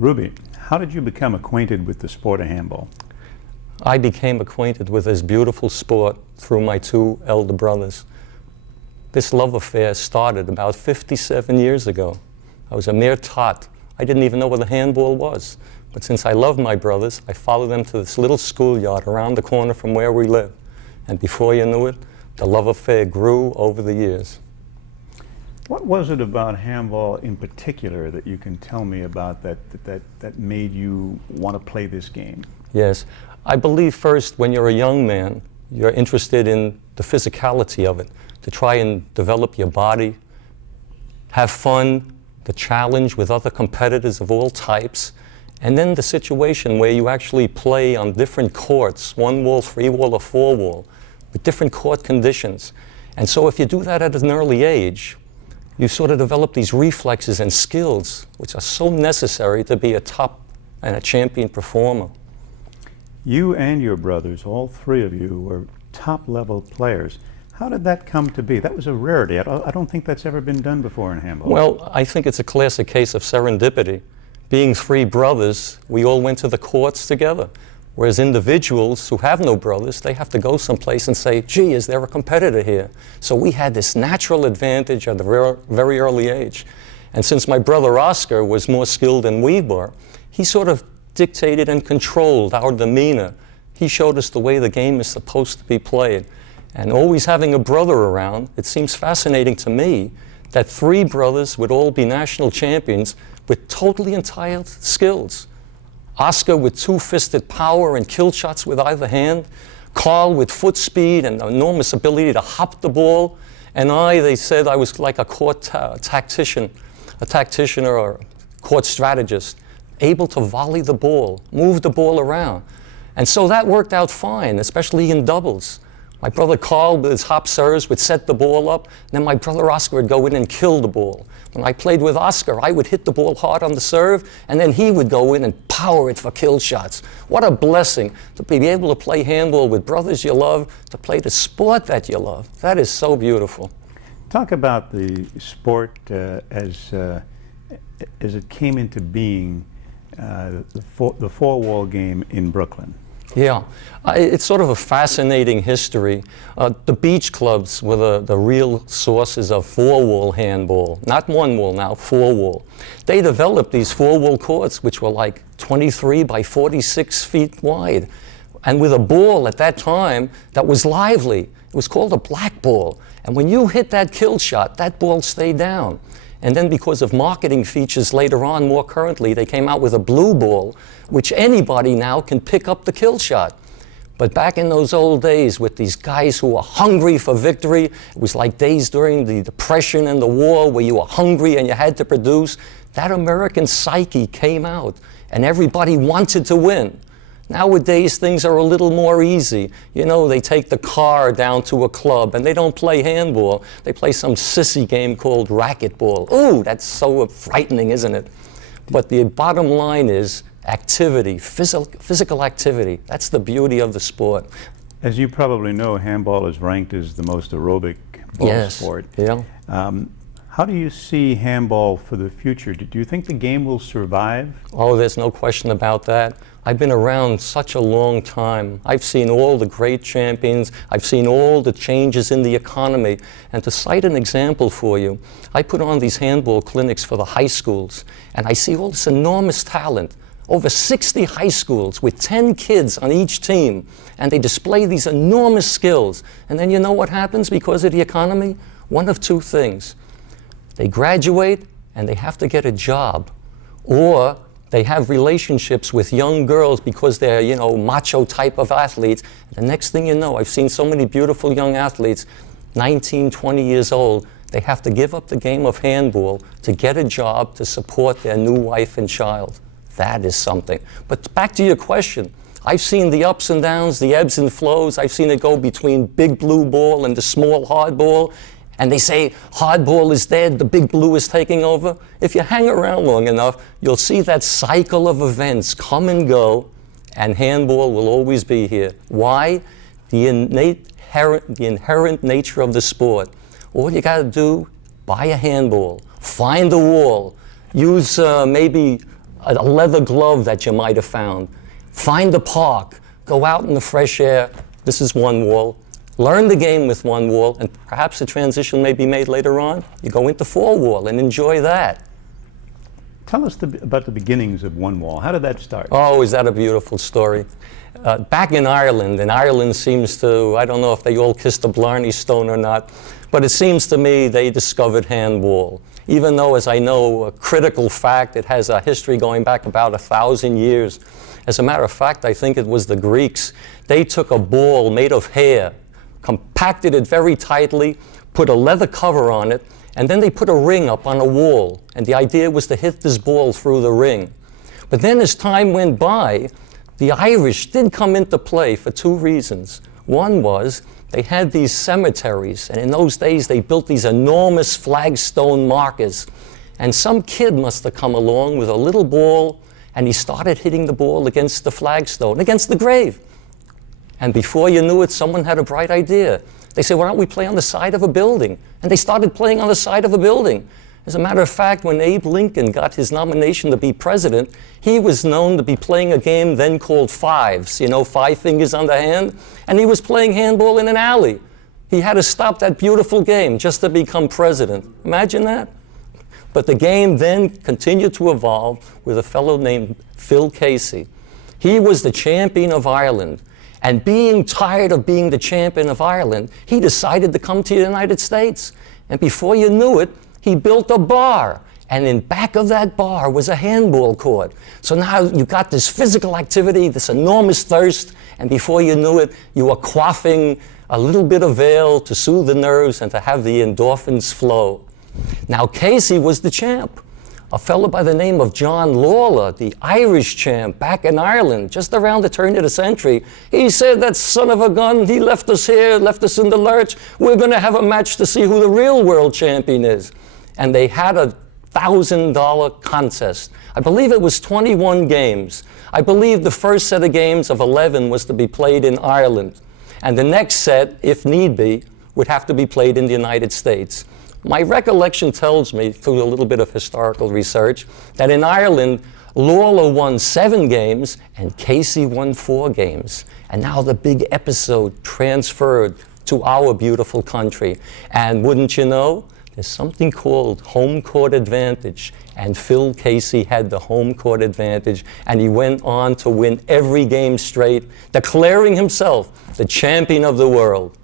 Ruby, how did you become acquainted with the sport of handball? I became acquainted with this beautiful sport through my two elder brothers. This love affair started about 57 years ago. I was a mere tot. I didn't even know what a handball was. But since I loved my brothers, I followed them to this little schoolyard around the corner from where we live. And before you knew it, the love affair grew over the years. What was it about handball in particular that you can tell me about that made you want to play this game? Yes. I believe first, when you're a young man, you're interested in the physicality of it, to try and develop your body, have fun, the challenge with other competitors of all types, and then the situation where you actually play on different courts, 1-wall, 3-wall, or 4-wall, with different court conditions. And so if you do that at an early age, you sort of develop these reflexes and skills which are so necessary to be a top and a champion performer. You and your brothers, all three of you, were top-level players. How did that come to be? That was a rarity. I don't think that's ever been done before in handball. Well, I think it's a classic case of serendipity. Being three brothers, we all went to the courts together. Whereas individuals who have no brothers, they have to go someplace and say, gee, is there a competitor here? So we had this natural advantage at a very early age. And since my brother Oscar was more skilled than we were, he sort of dictated and controlled our demeanor. He showed us the way the game is supposed to be played. And always having a brother around, it seems fascinating to me that three brothers would all be national champions with totally entitled skills. Oscar with two-fisted power and kill shots with either hand, Carl with foot speed and enormous ability to hop the ball, and they said I was like a court tactician or a court strategist, able to volley the ball, move the ball around. And so that worked out fine, especially in doubles. My brother Carl with his hop serves would set the ball up, and then my brother Oscar would go in and kill the ball. When I played with Oscar, I would hit the ball hard on the serve, and then he would go in and power it for kill shots. What a blessing to be able to play handball with brothers you love, to play the sport that you love. That is so beautiful. Talk about the sport as it came into being, the four-wall game in Brooklyn. Yeah, it's sort of a fascinating history. The beach clubs were the real sources of 4-wall handball, not 1-wall now, 4-wall. They developed these 4-wall courts which were like 23 by 46 feet wide, and with a ball at that time that was lively. It was called a black ball, and when you hit that kill shot, that ball stayed down. And then because of marketing features later on, more currently, they came out with a blue ball, which anybody now can pick up the kill shot. But back in those old days with these guys who were hungry for victory, it was like days during the Depression and the war where you were hungry and you had to produce. That American psyche came out and everybody wanted to win. Nowadays, things are a little more easy. You know, they take the car down to a club and they don't play handball. They play some sissy game called racquetball. Ooh, that's so frightening, isn't it? But the bottom line is activity, physical activity. That's the beauty of the sport. As you probably know, handball is ranked as the most aerobic ball sport. Yeah. How do you see handball for the future? Do you think the game will survive? Oh, there's no question about that. I've been around such a long time. I've seen all the great champions. I've seen all the changes in the economy. And to cite an example for you, I put on these handball clinics for the high schools, and I see all this enormous talent. Over 60 high schools with 10 kids on each team, and they display these enormous skills. And then you know what happens because of the economy? One of two things. They graduate and they have to get a job, or they have relationships with young girls because they're, you know, macho type of athletes. The next thing you know, I've seen so many beautiful young athletes, 19, 20 years old, they have to give up the game of handball to get a job to support their new wife and child. That is something. But back to your question, I've seen the ups and downs, the ebbs and flows. I've seen it go between big blue ball and the small hard ball. And they say hardball is dead, the big blue is taking over. If you hang around long enough, you'll see that cycle of events come and go, and handball will always be here. Why? The inherent nature of the sport. All you gotta do, buy a handball, find a wall, use maybe a leather glove that you might have found. Find a park, go out in the fresh air. This is one wall. Learn the game with one wall, and perhaps a transition may be made later on. You go into four wall and enjoy that. Tell us about the beginnings of one wall. How did that start? Oh, is that a beautiful story? Back in Ireland, and Ireland seems to, I don't know if they all kissed a Blarney Stone or not, but it seems to me they discovered handball. Even though, as I know, a critical fact, it has a history going back about 1,000 years. As a matter of fact, I think it was the Greeks. They took a ball made of hair, compacted it very tightly, put a leather cover on it, and then they put a ring up on a wall. And the idea was to hit this ball through the ring. But then as time went by, the Irish did come into play for two reasons. One was they had these cemeteries, and in those days they built these enormous flagstone markers. And some kid must have come along with a little ball, and he started hitting the ball against the flagstone, against the grave. And before you knew it, someone had a bright idea. They said, why don't we play on the side of a building? And they started playing on the side of a building. As a matter of fact, when Abe Lincoln got his nomination to be president, he was known to be playing a game then called fives, you know, 5 fingers on the hand, and he was playing handball in an alley. He had to stop that beautiful game just to become president. Imagine that. But the game then continued to evolve with a fellow named Phil Casey. He was the champion of Ireland. And being tired of being the champion of Ireland, he decided to come to the United States. And before you knew it, he built a bar. And in back of that bar was a handball court. So now you got this physical activity, this enormous thirst, and before you knew it, you were quaffing a little bit of ale to soothe the nerves and to have the endorphins flow. Now Casey was the champ. A fellow by the name of John Lawler, the Irish champ back in Ireland, just around the turn of the century, he said, that son of a gun, he left us here, left us in the lurch. We're going to have a match to see who the real world champion is. And they had a $1,000 contest. I believe it was 21 games. I believe the first set of games of 11 was to be played in Ireland. And the next set, if need be, would have to be played in the United States. My recollection tells me, through a little bit of historical research, that in Ireland, Lawler won 7 games and Casey won 4 games. And now the big episode transferred to our beautiful country. And wouldn't you know, there's something called home court advantage. And Phil Casey had the home court advantage, and he went on to win every game straight, declaring himself the champion of the world.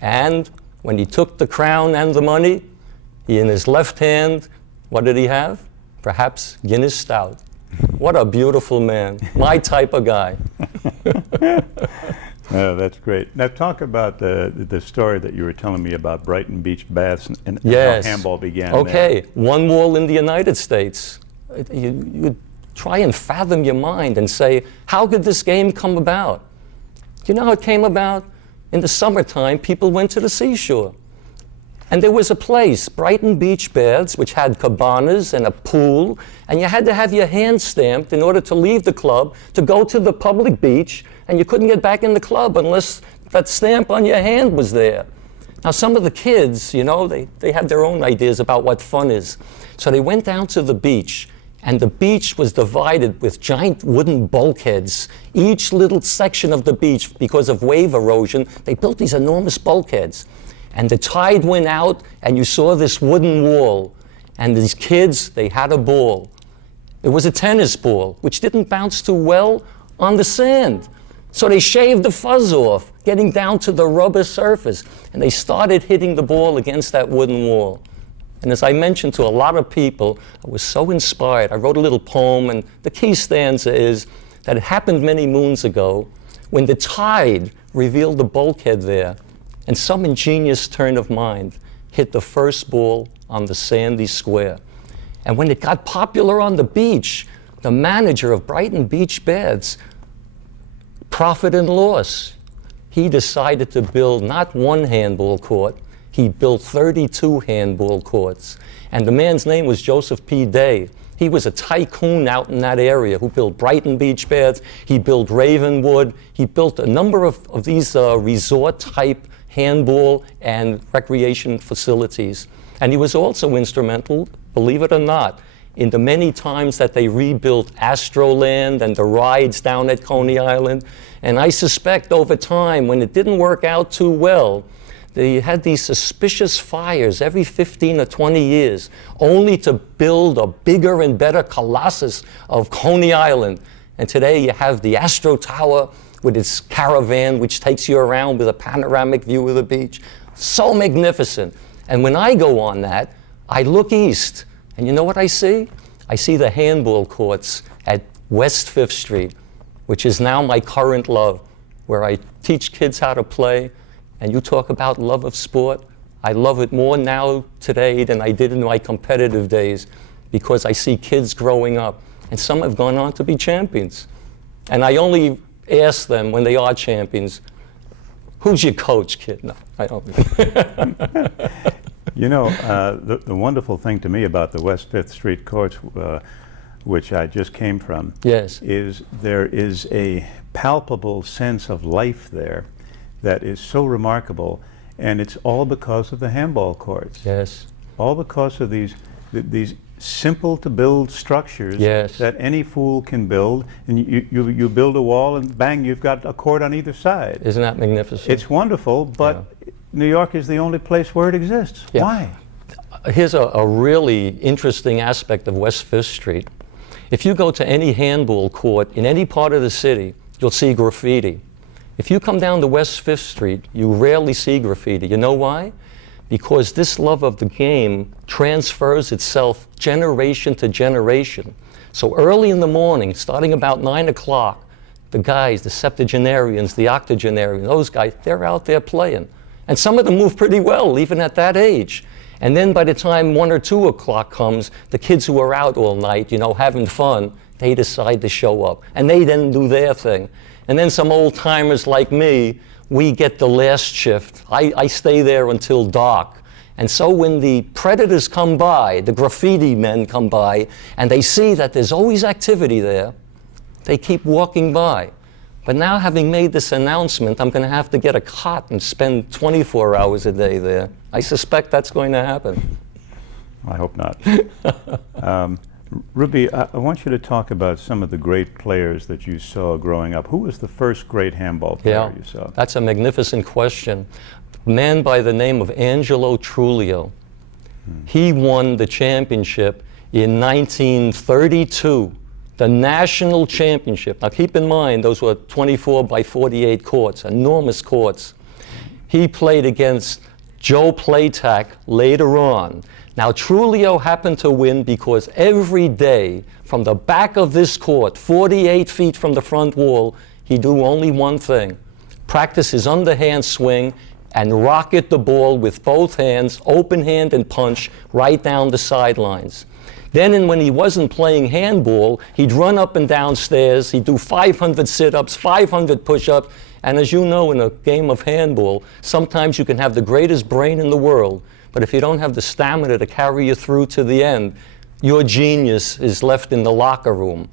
And when he took the crown and the money, in his left hand, what did he have? Perhaps Guinness Stout. What a beautiful man. My type of guy. Oh, that's great. Now talk about the story that you were telling me about Brighton Beach Baths and yes. how handball began. Okay, there. one wall in the United States. You try and fathom your mind and say, how could this game come about? Do you know how it came about? In the summertime, people went to the seashore. And there was a place, Brighton Beach Baths, which had cabanas and a pool, and you had to have your hand stamped in order to leave the club to go to the public beach, and you couldn't get back in the club unless that stamp on your hand was there. Now some of the kids, you know, they had their own ideas about what fun is. So they went down to the beach, and the beach was divided with giant wooden bulkheads. Each little section of the beach, because of wave erosion, they built these enormous bulkheads. And the tide went out, and you saw this wooden wall. And these kids, they had a ball. It was a tennis ball, which didn't bounce too well on the sand. So they shaved the fuzz off, getting down to the rubber surface. And they started hitting the ball against that wooden wall. And as I mentioned to a lot of people, I was so inspired. I wrote a little poem, and the key stanza is that it happened many moons ago when the tide revealed the bulkhead there. And some ingenious turn of mind hit the first ball on the sandy square. And when it got popular on the beach, the manager of Brighton Beach Baths, profit and loss, he decided to build not one handball court, he built 32 handball courts. And the man's name was Joseph P. Day. He was a tycoon out in that area who built Brighton Beach Baths, he built Ravenwood, he built a number of these resort-type handball and recreation facilities. And he was also instrumental, believe it or not, in the many times that they rebuilt Astroland and the rides down at Coney Island. And I suspect over time, when it didn't work out too well, they had these suspicious fires every 15 or 20 years, only to build a bigger and better colossus of Coney Island. And today you have the Astro Tower with its caravan, which takes you around with a panoramic view of the beach. So magnificent. And when I go on that, I look east, and you know what I see? I see the handball courts at West 5th Street, which is now my current love, where I teach kids how to play. And you talk about love of sport. I love it more now today than I did in my competitive days, because I see kids growing up, and some have gone on to be champions. And I only ask them when they are champions, who's your coach, kid? No, I don't. You know, the wonderful thing to me about the West 5th Street courts, which I just came from, Yes. is there is a palpable sense of life there that is so remarkable, and it's all because of the handball courts. Yes. All because of these simple to build structures Yes. that any fool can build, and you build a wall and bang, you've got a court on either side. Isn't that magnificent? It's wonderful, but New York is the only place where it exists. Yeah. Why? Here's a really interesting aspect of West 5th Street. If you go to any handball court in any part of the city, you'll see graffiti. If you come down to West 5th Street, you rarely see graffiti. You know why? Because this love of the game transfers itself generation to generation. So early in the morning, starting about 9 o'clock, the guys, the septuagenarians, the octogenarians, those guys, they're out there playing. And some of them move pretty well, even at that age. And then by the time 1 or 2 o'clock comes, the kids who are out all night, you know, having fun, they decide to show up. And they then do their thing. And then some old timers like me, we get the last shift. I stay there until dark. And so when the predators come by, the graffiti men come by, and they see that there's always activity there, they keep walking by. But now, having made this announcement, I'm going to have to get a cot and spend 24 hours a day there. I suspect that's going to happen. I hope not. Ruby, I want you to talk about some of the great players that you saw growing up. Who was the first great handball player you saw? That's a magnificent question. A man by the name of Angelo Trulio. He won the championship in 1932. The national championship. Now keep in mind, those were 24 by 48 courts, enormous courts. He played against Joe Platak later on. Now Trulio happened to win because every day from the back of this court, 48 feet from the front wall, he'd do only one thing. Practice his underhand swing and rocket the ball with both hands, open hand and punch, right down the sidelines. Then when he wasn't playing handball, he'd run up and down stairs, he'd do 500 sit-ups, 500 push-ups, and as you know, in a game of handball, sometimes you can have the greatest brain in the world, but if you don't have the stamina to carry you through to the end, your genius is left in the locker room.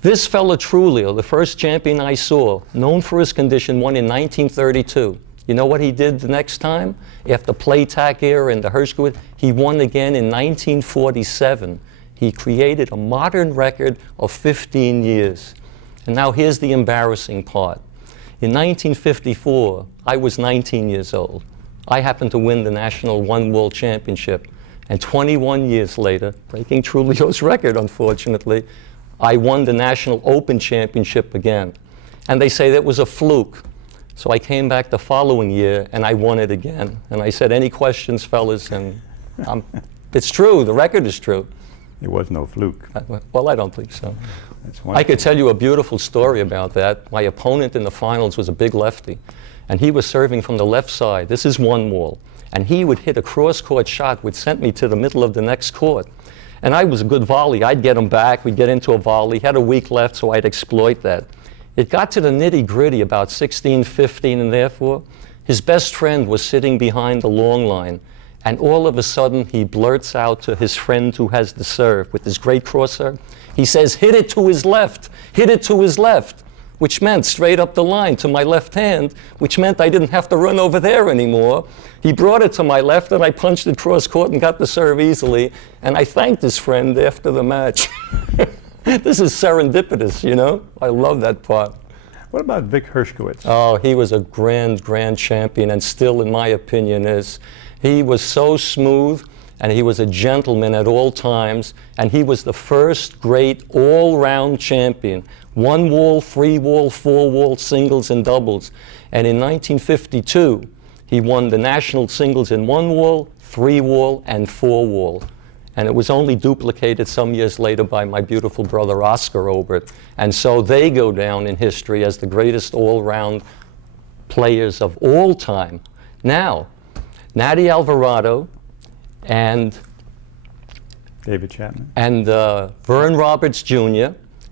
This fella Trulio, the first champion I saw, known for his condition, won in 1932. You know what he did the next time? After Platak era and the Hershkowitz, he won again in 1947. He created a modern record of 15 years. And now here's the embarrassing part. In 1954, I was 19 years old. I happened to win the National One World Championship. And 21 years later, breaking Trulio's record, unfortunately, I won the National Open Championship again. And they say that was a fluke. So I came back the following year and I won it again. And I said, any questions, fellas? And it's true, the record is true. It was no fluke. Well, I don't think so. That's I could tell you a beautiful story about that. My opponent in the finals was a big lefty, and he was serving from the left side. This is one wall. And he would hit a cross-court shot which sent me to the middle of the next court. And I was a good volley. I'd get him back, we'd get into a volley. He had a weak left, so I'd exploit that. It got to the nitty-gritty about 16, 15, and therefore, his best friend was sitting behind the long line, and all of a sudden, he blurts out to his friend who has the serve with his great cross serve. He says, hit it to his left, hit it to his left. which meant straight up the line to my left hand, which meant I didn't have to run over there anymore. He brought it to my left, and I punched it cross court and got the serve easily. And I thanked his friend after the match. This is serendipitous, you know? I love that part. What about Vic Hershkowitz? Oh, he was a grand champion, and still, in my opinion, is. He was so smooth, and he was a gentleman at all times, and he was the first great all-round champion. One wall, three wall, four wall, singles and doubles. And in 1952, he won the national singles in one wall, three wall, and four wall. And it was only duplicated some years later by my beautiful brother Oscar Obert. And so they go down in history as the greatest all-round players of all time. Now, Natty Alvarado and David Chapman and Vern Roberts Jr.,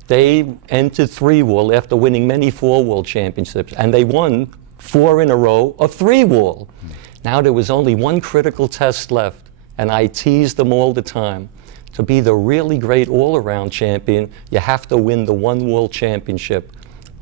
they entered three-wall after winning many four-wall championships, and they won 4 in a row of three-wall. Now there was only one critical test left, and I teased them all the time. To be the really great all-around champion, you have to win the one-wall championship.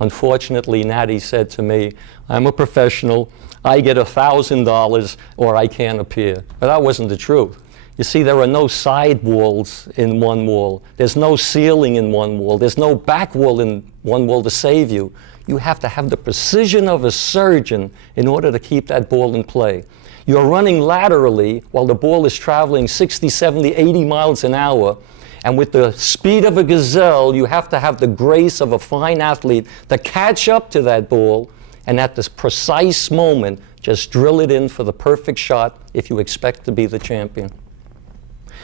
Unfortunately, Natty said to me, I'm a professional, I get $1,000 or I can't appear. But that wasn't the truth. You see, there are no side walls in one wall. There's no ceiling in one wall. There's no back wall in one wall to save you. You have to have the precision of a surgeon in order to keep that ball in play. You're running laterally while the ball is traveling 60, 70, 80 miles an hour. And with the speed of a gazelle, you have to have the grace of a fine athlete to catch up to that ball, and at this precise moment, just drill it in for the perfect shot if you expect to be the champion.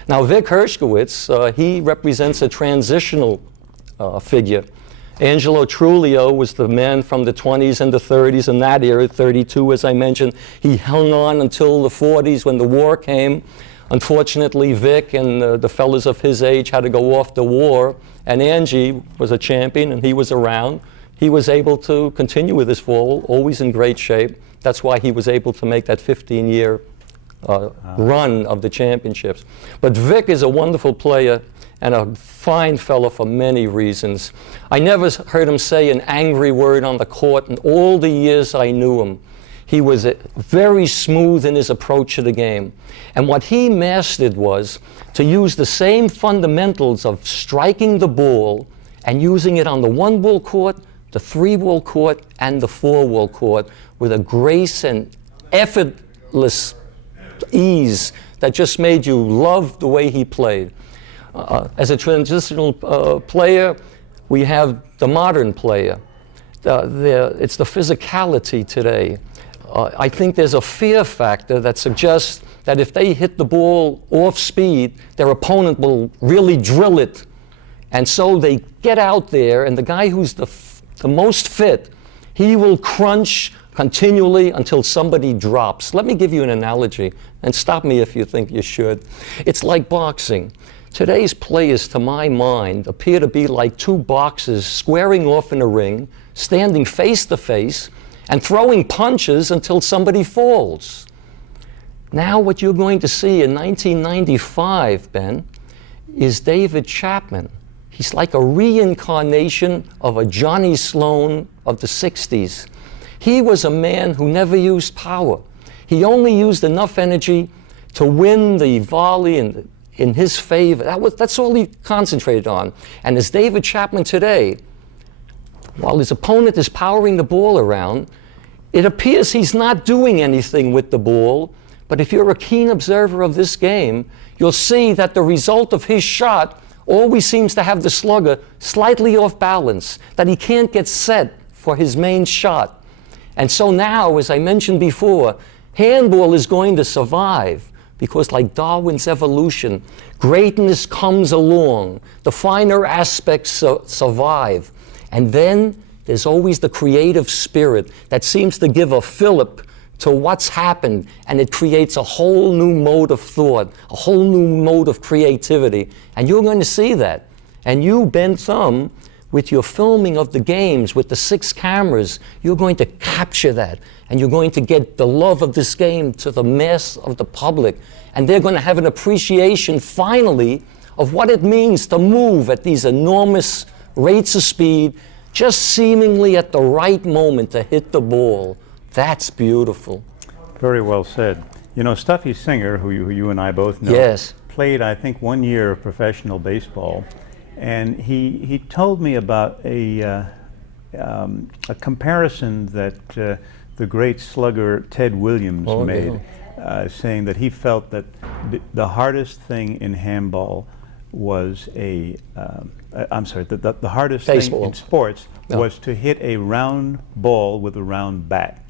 Now, Vic Hershkowitz, he represents a transitional figure. Angelo Trulio was the man from the 20s and the 30s, in that era, 32, as I mentioned. He hung on until the 40s when the war came. Unfortunately, Vic and the fellas of his age had to go off the war, and Angie was a champion, and he was around. He was able to continue with his fall, always in great shape. That's why he was able to make that 15-year run of the championships. But Vic is a wonderful player and a fine fellow for many reasons. I never heard him say an angry word on the court in all the years I knew him. He was very smooth in his approach to the game. And what he mastered was to use the same fundamentals of striking the ball and using it on the one-wall court, the three-wall court, and the four-wall court with a grace and effortless ease that just made you love the way he played. As a transitional player, we have the modern player. It's the physicality today. I think there's a fear factor that suggests that if they hit the ball off speed, their opponent will really drill it. And so they get out there, and the guy who's the most fit, he will crunch continually until somebody drops. Let me give you an analogy, and stop me if you think you should. It's like boxing. Today's players, to my mind, appear to be like two boxers squaring off in a ring, standing face to face, and throwing punches until somebody falls. Now what you're going to see in 1995, Ben, is David Chapman. He's like a reincarnation of a Johnny Sloan of the 60s. He was a man who never used power. He only used enough energy to win the volley in his favor. That's all he concentrated on. And as David Chapman today, while his opponent is powering the ball around, it appears he's not doing anything with the ball, but if you're a keen observer of this game, you'll see that the result of his shot always seems to have the slugger slightly off balance, that he can't get set for his main shot. And so now, as I mentioned before, handball is going to survive because, like Darwin's evolution, greatness comes along, the finer aspects survive, and then there's always the creative spirit that seems to give a fillip to what's happened, and it creates a whole new mode of thought, a whole new mode of creativity, and you're going to see that. And you, Ben Thum, with your filming of the games, with the 6 cameras, you're going to capture that, and you're going to get the love of this game to the mass of the public, and they're going to have an appreciation, finally, of what it means to move at these enormous rates of speed, just seemingly at the right moment to hit the ball. That's beautiful. Very well said. You know, Stuffy Singer, who you and I both know, Yes. played, I think, 1 year of professional baseball, and he told me about a comparison that the great slugger Ted Williams made, saying that he felt that the hardest thing in handball was the hardest Baseball. thing in sports was to hit a round ball with a round bat.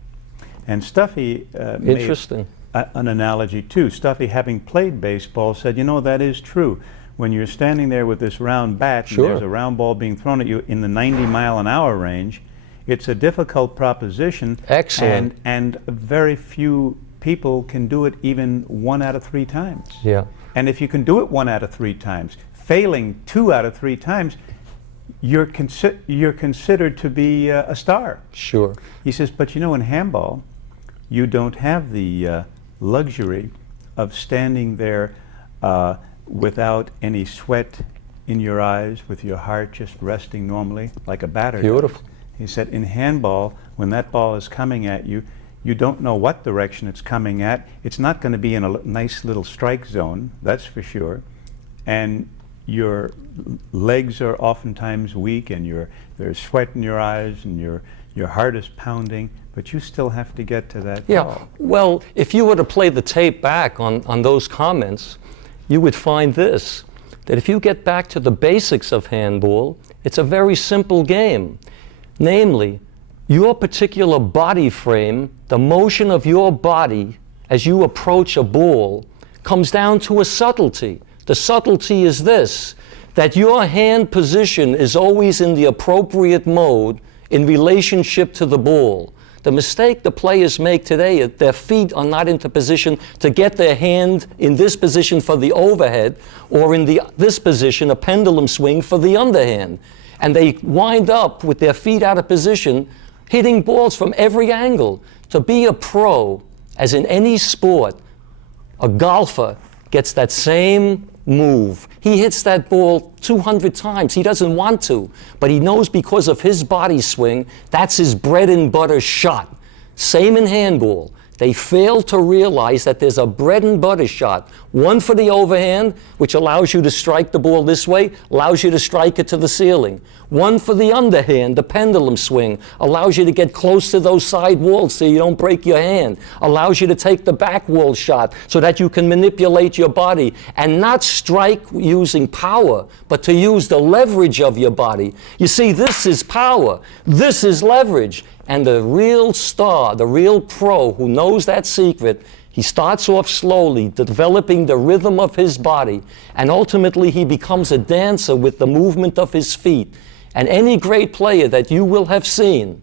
And Stuffy Interesting. made an analogy too. Stuffy, having played baseball, said, you know, that is true. When you're standing there with this round bat and there's a round ball being thrown at you in the 90-mile-an-hour range, it's a difficult proposition. Excellent. And very few people can do it even 1 out of 3 times. Yeah. And if you can do it 1 out of 3 times, failing 2 out of 3 times, you're considered to be a star. Sure. He says, but you know, in handball, you don't have the luxury of standing there without any sweat in your eyes, with your heart just resting normally like a batter. Beautiful. He said, in handball, when that ball is coming at you, you don't know what direction it's coming at. It's not going to be in a nice little strike zone, that's for sure. And your legs are oftentimes weak, and there's sweat in your eyes, and your heart is pounding, but you still have to get to that ball. Well, if you were to play the tape back on those comments, you would find this, that if you get back to the basics of handball, it's a very simple game. Namely, your particular body frame, the motion of your body as you approach a ball, comes down to a subtlety. The subtlety is this, that your hand position is always in the appropriate mode in relationship to the ball. The mistake the players make today is their feet are not into position to get their hand in this position for the overhead, or in this position, a pendulum swing, for the underhand. And they wind up with their feet out of position, hitting balls from every angle. To be a pro, as in any sport, a golfer gets that same move. He hits that ball 200 times. He doesn't want to, but he knows because of his body swing, that's his bread and butter shot. Same in handball. They fail to realize that there's a bread and butter shot. One for the overhand, which allows you to strike the ball this way, allows you to strike it to the ceiling. One for the underhand, the pendulum swing, allows you to get close to those side walls so you don't break your hand. Allows you to take the back wall shot so that you can manipulate your body and not strike using power, but to use the leverage of your body. You see, this is power. This is leverage. And the real star, the real pro who knows that secret, he starts off slowly, developing the rhythm of his body, and ultimately he becomes a dancer with the movement of his feet. And any great player that you will have seen,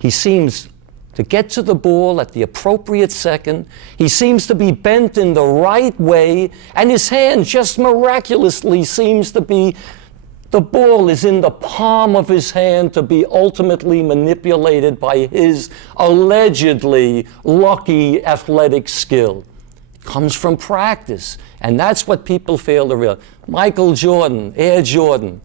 he seems to get to the ball at the appropriate second. He seems to be bent in the right way, and his hand just miraculously seems to be, the ball is in the palm of his hand to be ultimately manipulated by his allegedly lucky athletic skill. It comes from practice, and that's what people fail to realize. Michael Jordan, Air Jordan,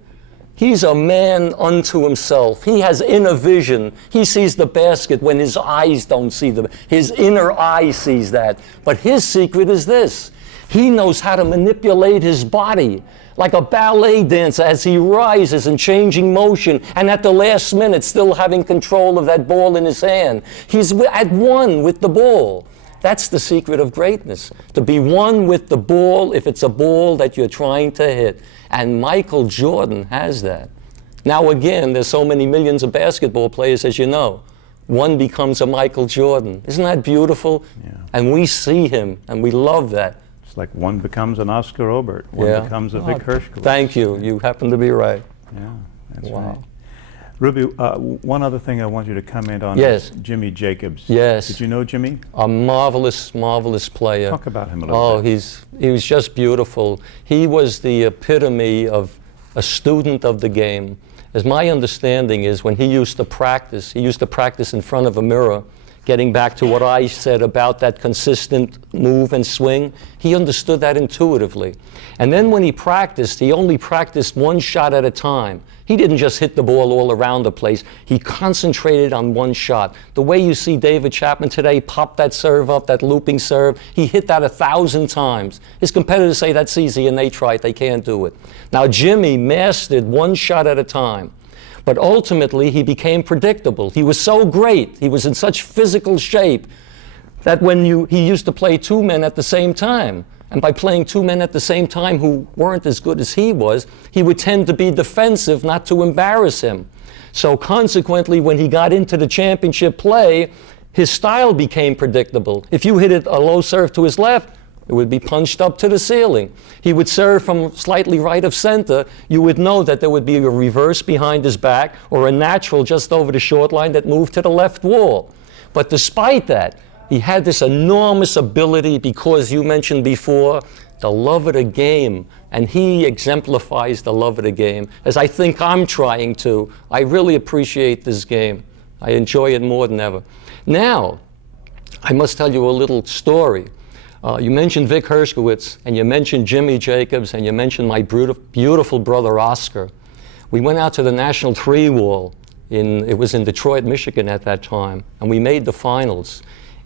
he's a man unto himself. He has inner vision. He sees the basket when his eyes don't see his inner eye sees that. But his secret is this. He knows how to manipulate his body like a ballet dancer as he rises and changing motion, and at the last minute still having control of that ball in his hand. He's at one with the ball. That's the secret of greatness, to be one with the ball if it's a ball that you're trying to hit. And Michael Jordan has that. Now again, there's so many millions of basketball players, as you know. One becomes a Michael Jordan. Isn't that beautiful? Yeah. And we see him, and we love that. It's like one becomes an Oscar Obert, one becomes a Vic Hershkowitz. Thank you. You happen to be right. Yeah, that's Wow. right. Ruby, one other thing I want you to comment on Yes. is Jimmy Jacobs. Yes. Did you know Jimmy? A marvelous, marvelous player. Talk about him a little bit. He was just beautiful. He was the epitome of a student of the game. As my understanding is, when he used to practice in front of a mirror, getting back to what I said about that consistent move and swing, he understood that intuitively. And then when he practiced, he only practiced one shot at a time. He didn't just hit the ball all around the place. He concentrated on one shot. The way you see David Chapman today pop that serve up, that looping serve, he hit that 1,000 times. His competitors say that's easy and they try it, they can't do it. Now Jimmy mastered one shot at a time. But ultimately, he became predictable. He was so great, he was in such physical shape, that when he used to play two men at the same time. And by playing two men at the same time who weren't as good as he was, he would tend to be defensive, not to embarrass him. So consequently, when he got into the championship play, his style became predictable. If you hit a low serve to his left, it would be punched up to the ceiling. He would serve from slightly right of center. You would know that there would be a reverse behind his back or a natural just over the short line that moved to the left wall. But despite that, he had this enormous ability because you mentioned before the love of the game, and he exemplifies the love of the game, as I think I'm trying to. I really appreciate this game. I enjoy it more than ever. Now, I must tell you a little story. You mentioned Vic Hershkowitz, and you mentioned Jimmy Jacobs, and you mentioned my beautiful brother Oscar. We went out to the National Three Wall. It was in Detroit, Michigan at that time, and we made the finals.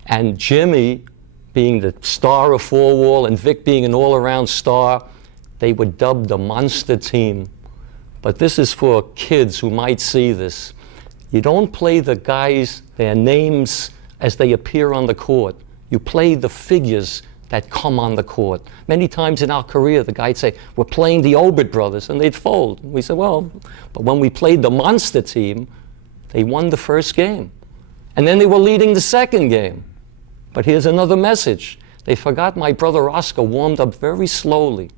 And Jimmy, being the star of four wall, and Vic being an all-around star, they were dubbed the monster team. But this is for kids who might see this. You don't play the guys, their names, as they appear on the court. You play the figures that come on the court. Many times in our career, the guy'd say, we're playing the Obert brothers, and they'd fold. We said, well, but when we played the monster team, they won the first game. And then they were leading the second game. But here's another message. They forgot my brother Oscar warmed up very slowly.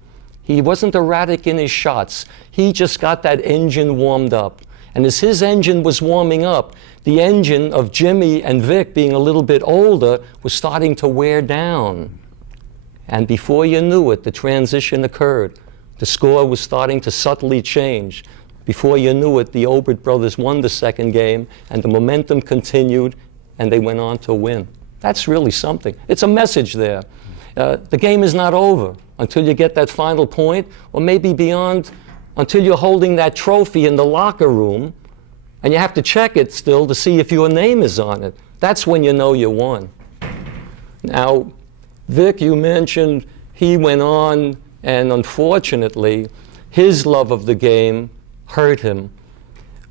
He wasn't erratic in his shots. He just got that engine warmed up. And as his engine was warming up, the engine of Jimmy and Vic, being a little bit older, was starting to wear down. And before you knew it, the transition occurred. The score was starting to subtly change. Before you knew it, the Obert brothers won the second game, and the momentum continued, and they went on to win. That's really something. It's a message there. The game is not over until you get that final point, or maybe beyond, until you're holding that trophy in the locker room, and you have to check it still to see if your name is on it. That's when you know you won. Now, Vic, you mentioned he went on, and unfortunately, his love of the game hurt him.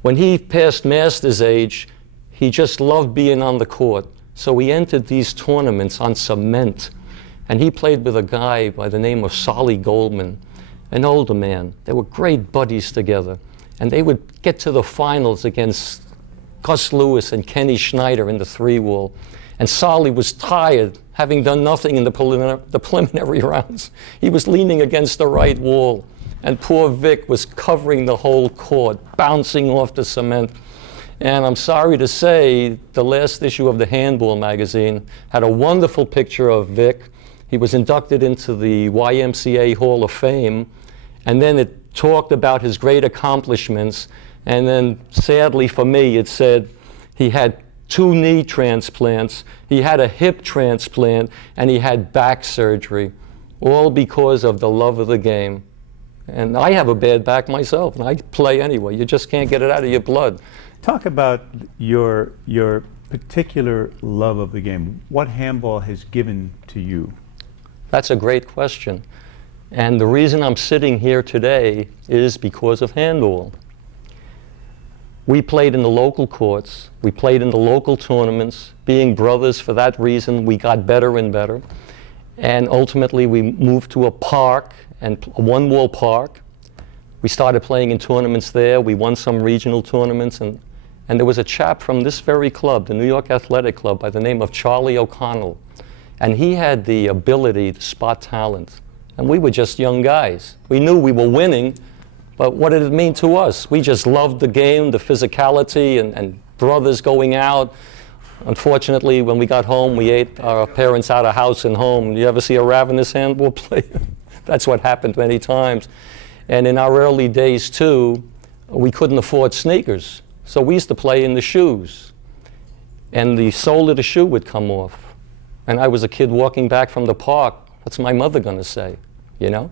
When he passed master's age, he just loved being on the court. So he entered these tournaments on cement. And he played with a guy by the name of Solly Goldman, an older man. They were great buddies together. And they would get to the finals against Gus Lewis and Kenny Schneider in the three-wall. And Solly was tired, having done nothing in the preliminary rounds. He was leaning against the right wall. And poor Vic was covering the whole court, bouncing off the cement. And I'm sorry to say, the last issue of the Handball magazine had a wonderful picture of Vic. He was inducted into the YMCA Hall of Fame, and then it talked about his great accomplishments, and then sadly for me, it said he had 2 knee transplants, he had a hip transplant, and he had back surgery, all because of the love of the game. And I have a bad back myself, and I play anyway. You just can't get it out of your blood. Talk about your particular love of the game. What handball has given to you? That's a great question. And the reason I'm sitting here today is because of handball. We played in the local courts. We played in the local tournaments. Being brothers, for that reason, we got better and better. And ultimately, we moved to a park, and a one-wall park. We started playing in tournaments there. We won some regional tournaments, and there was a chap from this very club, the New York Athletic Club, by the name of Charlie O'Connell. And he had the ability to spot talent. And we were just young guys. We knew we were winning, but what did it mean to us? We just loved the game, the physicality, and brothers going out. Unfortunately, when we got home, we ate our parents out of house and home. You ever see a ravenous handball player? That's what happened many times. And in our early days, too, we couldn't afford sneakers. So we used to play in the shoes. and the sole of the shoe would come off. And I was a kid walking back from the park. What's my mother going to say, you know?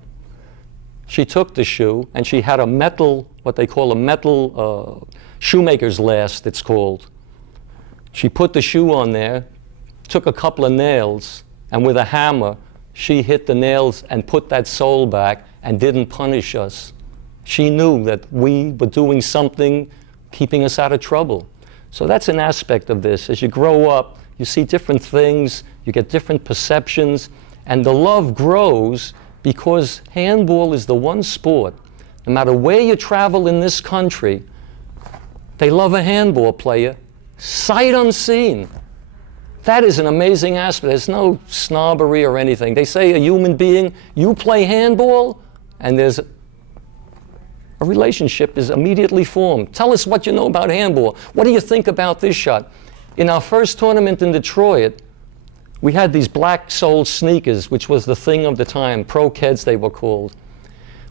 She took the shoe, and she had a metal, what they call a metal shoemaker's last, it's called. She put the shoe on there, took a couple of nails, and with a hammer, she hit the nails and put that sole back and didn't punish us. She knew that we were doing something keeping us out of trouble. So that's an aspect of this. As you grow up, you see different things, you get different perceptions, and the love grows because handball is the one sport, no matter where you travel in this country, they love a handball player, sight unseen. That is an amazing aspect. There's no snobbery or anything. They say a human being, you play handball, and there's a relationship is immediately formed. Tell us what you know about handball. What do you think about this shot? In our first tournament in Detroit, we had these black-soled sneakers, which was the thing of the time, pro-keds they were called.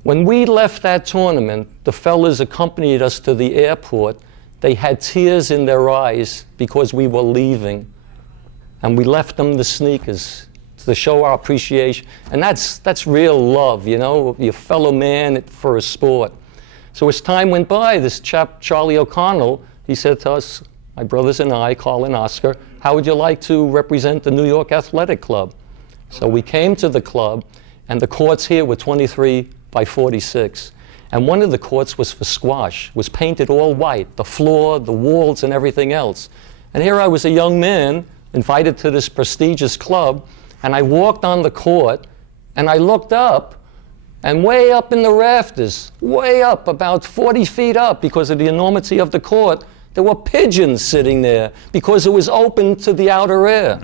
When we left that tournament, the fellas accompanied us to the airport. They had tears in their eyes because we were leaving. And we left them the sneakers to show our appreciation. And that's real love, you know, your fellow man for a sport. So as time went by, this chap, Charlie O'Connell, he said to us, my brothers and I, Carl and Oscar, how would you like to represent the New York Athletic Club? So we came to the club, and the courts here were 23 by 46. And one of the courts was for squash, was painted all white, the floor, the walls, and everything else. And here I was a young man, invited to this prestigious club, and I walked on the court, and I looked up, and way up in the rafters, way up, about 40 feet up, because of the enormity of the court, there were pigeons sitting there because it was open to the outer air.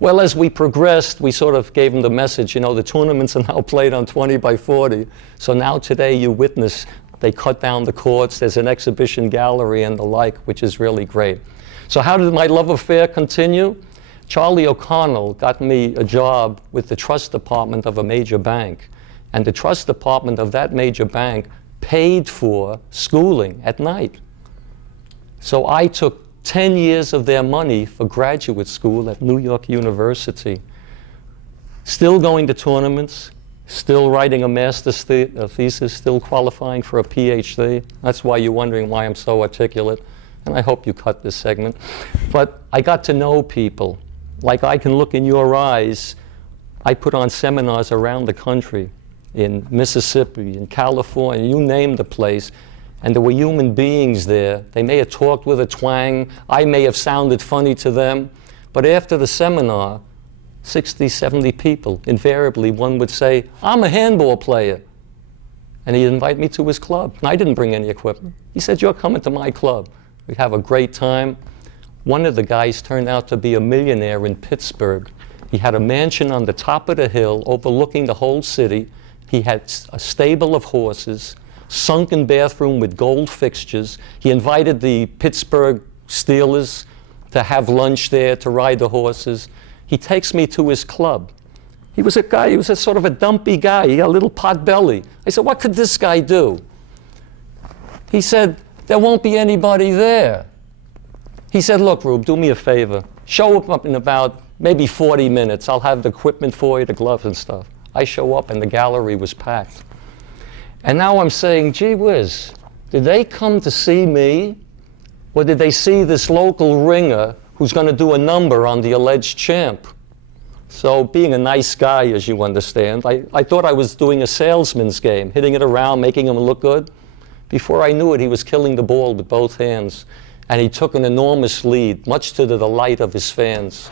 Well, as we progressed, we sort of gave them the message, you know, the tournaments are now played on 20 by 40. So now today you witness, they cut down the courts, there's an exhibition gallery and the like, which is really great. So how did my love affair continue? Charlie O'Connell got me a job with the trust department of a major bank. And the trust department of that major bank paid for schooling at night. So I took 10 years of their money for graduate school at New York University. Still going to tournaments, still writing a master's thesis, still qualifying for a PhD. That's why you're wondering why I'm so articulate. And I hope you cut this segment. But I got to know people. Like I can look in your eyes. I put on seminars around the country, in Mississippi, in California, you name the place. And there were human beings there. They may have talked with a twang. I may have sounded funny to them. But after the seminar, 60, 70 people, invariably one would say, I'm a handball player. And he'd invite me to his club. And I didn't bring any equipment. He said, you're coming to my club. We'd have a great time. One of the guys turned out to be a millionaire in Pittsburgh. He had a mansion on the top of the hill overlooking the whole city. He had a stable of horses, sunken bathroom with gold fixtures. He invited the Pittsburgh Steelers to have lunch there, to ride the horses. He takes me to his club. He was a guy, he was a sort of a dumpy guy. He had a little pot belly. I said, what could this guy do? He said, there won't be anybody there. He said, look, Rube, do me a favor. Show up in about maybe 40 minutes. I'll have the equipment for you, the gloves and stuff. I show up and the gallery was packed. And now I'm saying, gee whiz, did they come to see me? Or did they see this local ringer who's going to do a number on the alleged champ? So being a nice guy, as you understand, I thought I was doing a salesman's game, hitting it around, making him look good. Before I knew it, he was killing the ball with both hands. And he took an enormous lead, much to the delight of his fans.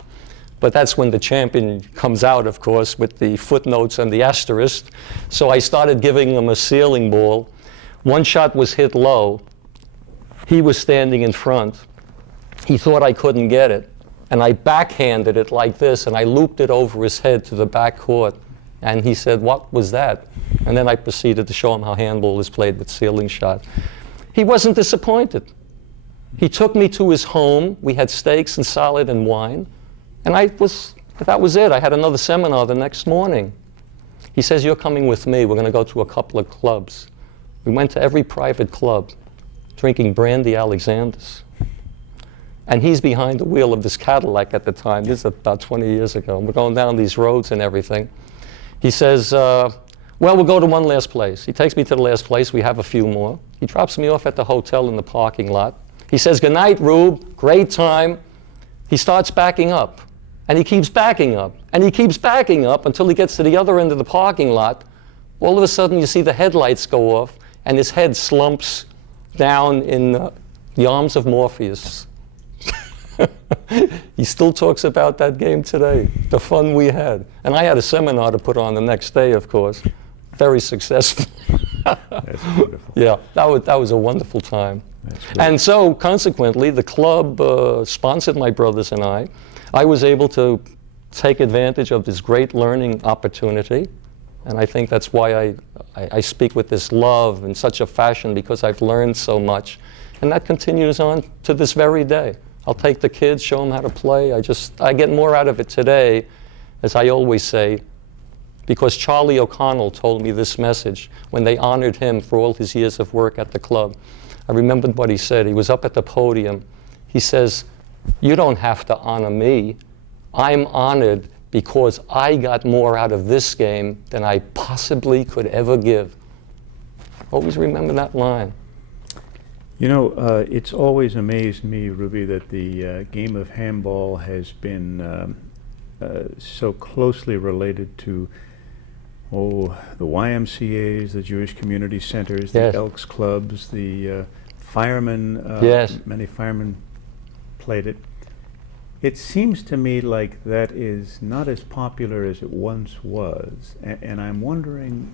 But that's when the champion comes out, of course, with the footnotes and the asterisk. So I started giving him a ceiling ball. One shot was hit low. He was standing in front. He thought I couldn't get it. And I backhanded it like this, and I looped it over his head to the back court. And he said, what was that? And then I proceeded to show him how handball is played with ceiling shot. He wasn't disappointed. He took me to his home. We had steaks and salad and wine. And that was it. I had another seminar the next morning. He says, you're coming with me. We're going to go to a couple of clubs. We went to every private club, drinking brandy Alexanders. And he's behind the wheel of this Cadillac at the time. This is about 20 years ago. We're going down these roads and everything. He says, well, we'll go to one last place. He takes me to the last place. We have a few more. He drops me off at the hotel in the parking lot. He says, good night, Rube. Great time. He starts backing up. And he keeps backing up. And he keeps backing up until he gets to the other end of the parking lot. All of a sudden, you see the headlights go off, and his head slumps down in the arms of Morpheus. He still talks about that game today, the fun we had. And I had a seminar to put on the next day, of course. Very successful. That's wonderful. Yeah, that was a wonderful time. And so, consequently, the club sponsored my brothers and I. I was able to take advantage of this great learning opportunity. And I think that's why I speak with this love in such a fashion, because I've learned so much. And that continues on to this very day. I'll take the kids, show them how to play. I get more out of it today, as I always say, because Charlie O'Connell told me this message when they honored him for all his years of work at the club. I remembered what he said. He was up at the podium. He says, you don't have to honor me. I'm honored because I got more out of this game than I possibly could ever give. Always remember that line. You know, it's always amazed me, Ruby, that the game of handball has been so closely related to, the YMCAs, the Jewish community centers, Yes. the Elks clubs, the firemen. Yes. Many firemen played it. It seems to me like that is not as popular as it once was, and I'm wondering.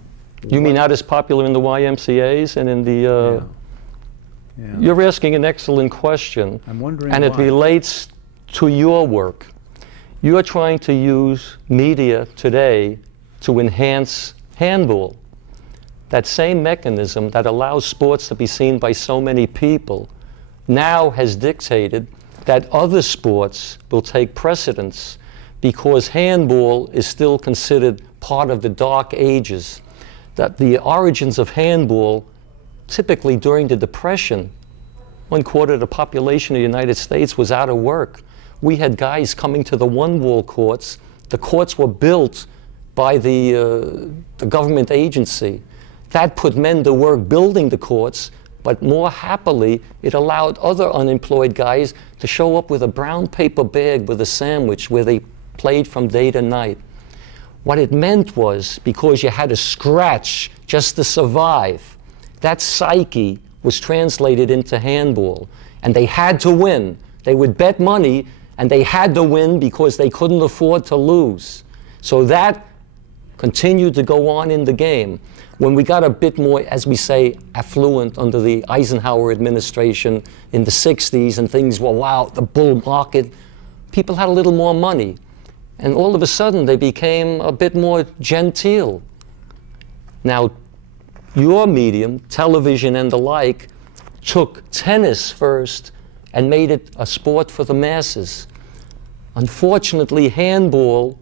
You mean not as popular in the YMCAs and in the... Yeah. You're asking an excellent question. I'm wondering and it why. relates to your work. You are trying to use media today to enhance handball. That same mechanism that allows sports to be seen by so many people now has dictated that other sports will take precedence, because handball is still considered part of the dark ages. That the origins of handball, typically during the Depression, 1/4 of the population of the United States was out of work. We had guys coming to the one-wall courts. The courts were built by the government agency. That put men to work building the courts, but more happily, it allowed other unemployed guys to show up with a brown paper bag with a sandwich where they played from day to night. What it meant was, because you had to scratch just to survive, that psyche was translated into handball, and they had to win. They would bet money, and they had to win because they couldn't afford to lose. So that continued to go on in the game. When we got a bit more, as we say, affluent under the Eisenhower administration in the 60s, and things were, wow, the bull market, people had a little more money. And all of a sudden, they became a bit more genteel. Now, your medium, television and the like, took tennis first and made it a sport for the masses. Unfortunately, handball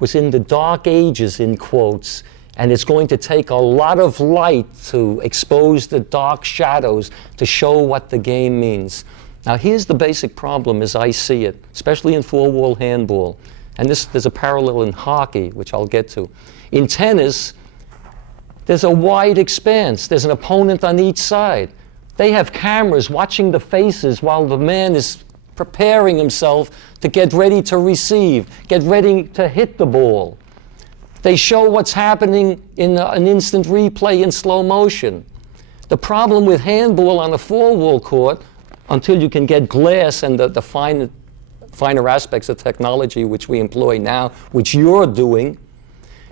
was in the dark ages, in quotes, and it's going to take a lot of light to expose the dark shadows to show what the game means. Now, here's the basic problem as I see it, especially in four-wall handball. And there's a parallel in hockey, which I'll get to. In tennis, there's a wide expanse. There's an opponent on each side. They have cameras watching the faces while the man is preparing himself to get ready to receive, get ready to hit the ball. They show what's happening in an instant replay in slow motion. The problem with handball on a four-wall court, until you can get glass and the finer aspects of technology which we employ now, which you're doing,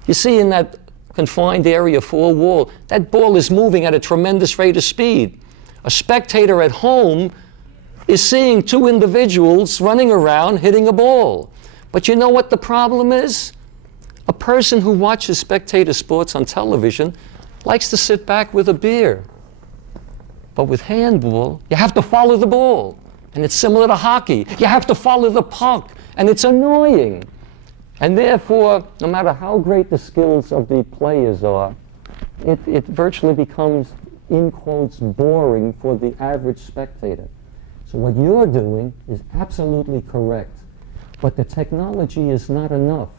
you see in that confined area four-wall, that ball is moving at a tremendous rate of speed. A spectator at home is seeing two individuals running around hitting a ball. But you know what the problem is? A person who watches spectator sports on television likes to sit back with a beer. But with handball, you have to follow the ball. And it's similar to hockey. You have to follow the puck, and it's annoying. And therefore, no matter how great the skills of the players are, it virtually becomes, in quotes, boring for the average spectator. So what you're doing is absolutely correct. But the technology is not enough.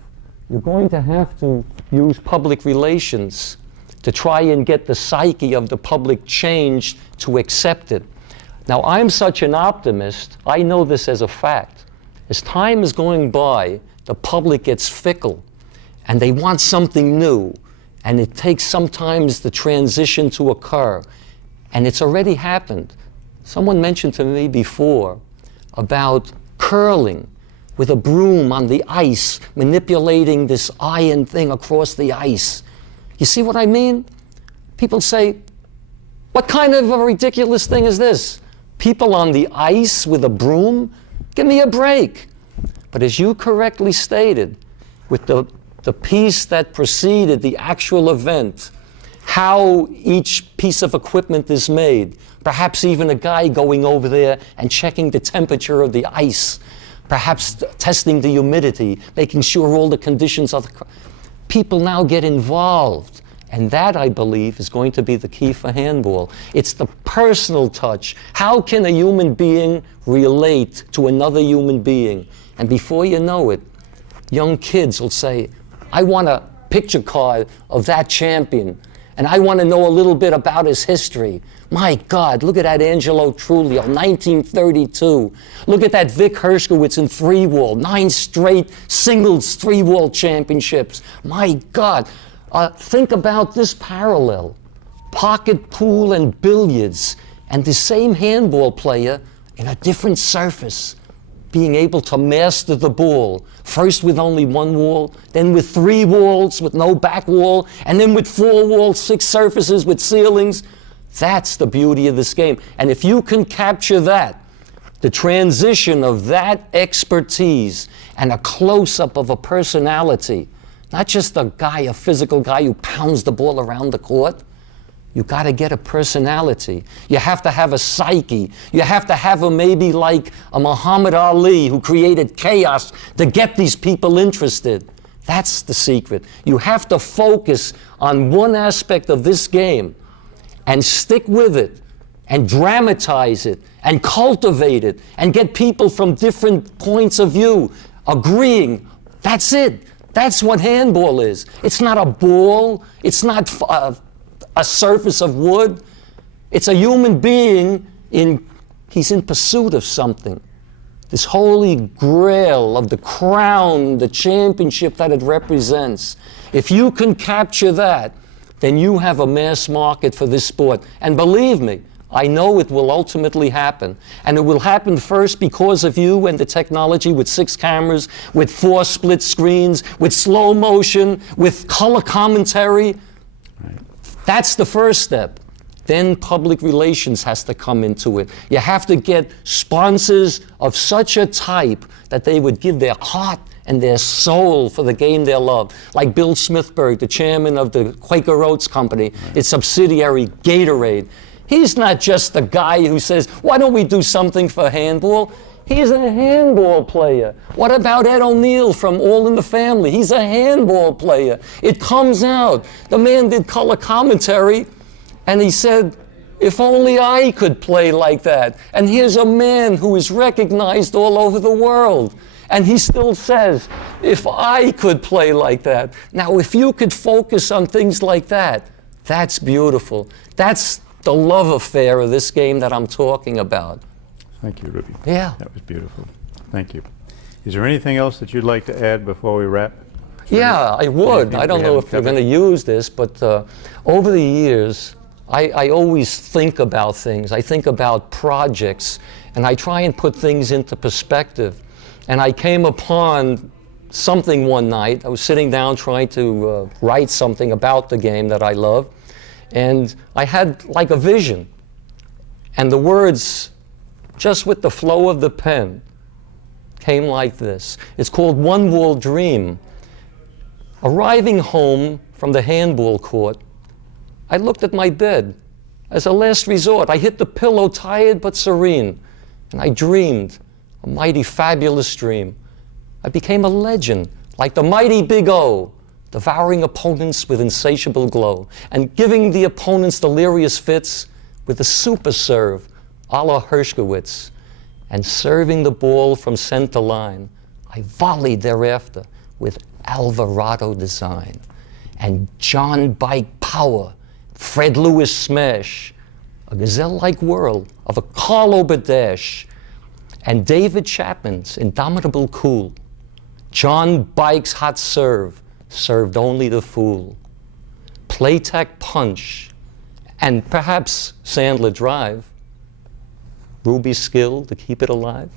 You're going to have to use public relations to try and get the psyche of the public changed to accept it. Now, I'm such an optimist, I know this as a fact. As time is going by, the public gets fickle, and they want something new, and it takes sometimes the transition to occur, and it's already happened. Someone mentioned to me before about curling with a broom on the ice, manipulating this iron thing across the ice. You see what I mean? People say, what kind of a ridiculous thing is this? People on the ice with a broom? Give me a break. But as you correctly stated, with the piece that preceded the actual event, how each piece of equipment is made, perhaps even a guy going over there and checking the temperature of the ice, perhaps testing the humidity, making sure all the conditions are... People now get involved. And that, I believe, is going to be the key for handball. It's the personal touch. How can a human being relate to another human being? And before you know it, young kids will say, I want a picture card of that champion, and I want to know a little bit about his history. My God, look at that Angelo Trulio, 1932. Look at that Vic Hershkowitz in three-wall, 9 straight singles three-wall championships. My God. Think about this parallel. Pocket pool and billiards, and the same handball player in a different surface, being able to master the ball, first with only 1 wall, then with 3 walls with no back wall, and then with 4 walls, 6 surfaces with ceilings. That's the beauty of this game. And if you can capture that, the transition of that expertise and a close-up of a personality, not just a guy, a physical guy who pounds the ball around the court. You got to get a personality. You have to have a psyche. You have to have a maybe like a Muhammad Ali who created chaos to get these people interested. That's the secret. You have to focus on one aspect of this game and stick with it and dramatize it and cultivate it and get people from different points of view agreeing. That's it. That's what handball is. It's not a ball. It's not a surface of wood. It's a human being he's in pursuit of something. This holy grail of the crown, the championship that it represents. If you can capture that, then you have a mass market for this sport. And believe me, I know it will ultimately happen. And it will happen first because of you and the technology with 6 cameras, with 4 split screens, with slow motion, with color commentary. Right. That's the first step. Then public relations has to come into it. You have to get sponsors of such a type that they would give their heart and their soul for the game they love. Like Bill Smithberg, the chairman of the Quaker Oats Company, right. Its subsidiary Gatorade. He's not just the guy who says, why don't we do something for handball? He's a handball player. What about Ed O'Neill from All in the Family? He's a handball player. It comes out. The man did color commentary, and he said, if only I could play like that. And here's a man who is recognized all over the world. And he still says, if I could play like that. Now, if you could focus on things like that, that's beautiful. That's the love affair of this game that I'm talking about. Thank you, Ruby. Yeah. That was beautiful. Thank you. Is there anything else that you'd like to add before we wrap? Yeah, I would. I don't know if we're going to use this, but over the years, I always think about things. I think about projects, and I try and put things into perspective. And I came upon something one night. I was sitting down trying to write something about the game that I love. And I had like a vision. And the words, just with the flow of the pen, came like this. It's called One Wall Dream. Arriving home from the handball court, I looked at my bed as a last resort. I hit the pillow tired but serene. And I dreamed a mighty fabulous dream. I became a legend, like the mighty Big O, devouring opponents with insatiable glow, and giving the opponents delirious fits with a super serve, a la Hershkowitz. and serving the ball from center line, I volleyed thereafter with Alvarado design and John Bike power, Fred Lewis smash, a gazelle-like whirl of a Carl Obert dash, and David Chapman's indomitable cool. John Bike's hot serve served only the fool. Playtack punch, and perhaps Sandler drive. Ruby's skill to keep it alive.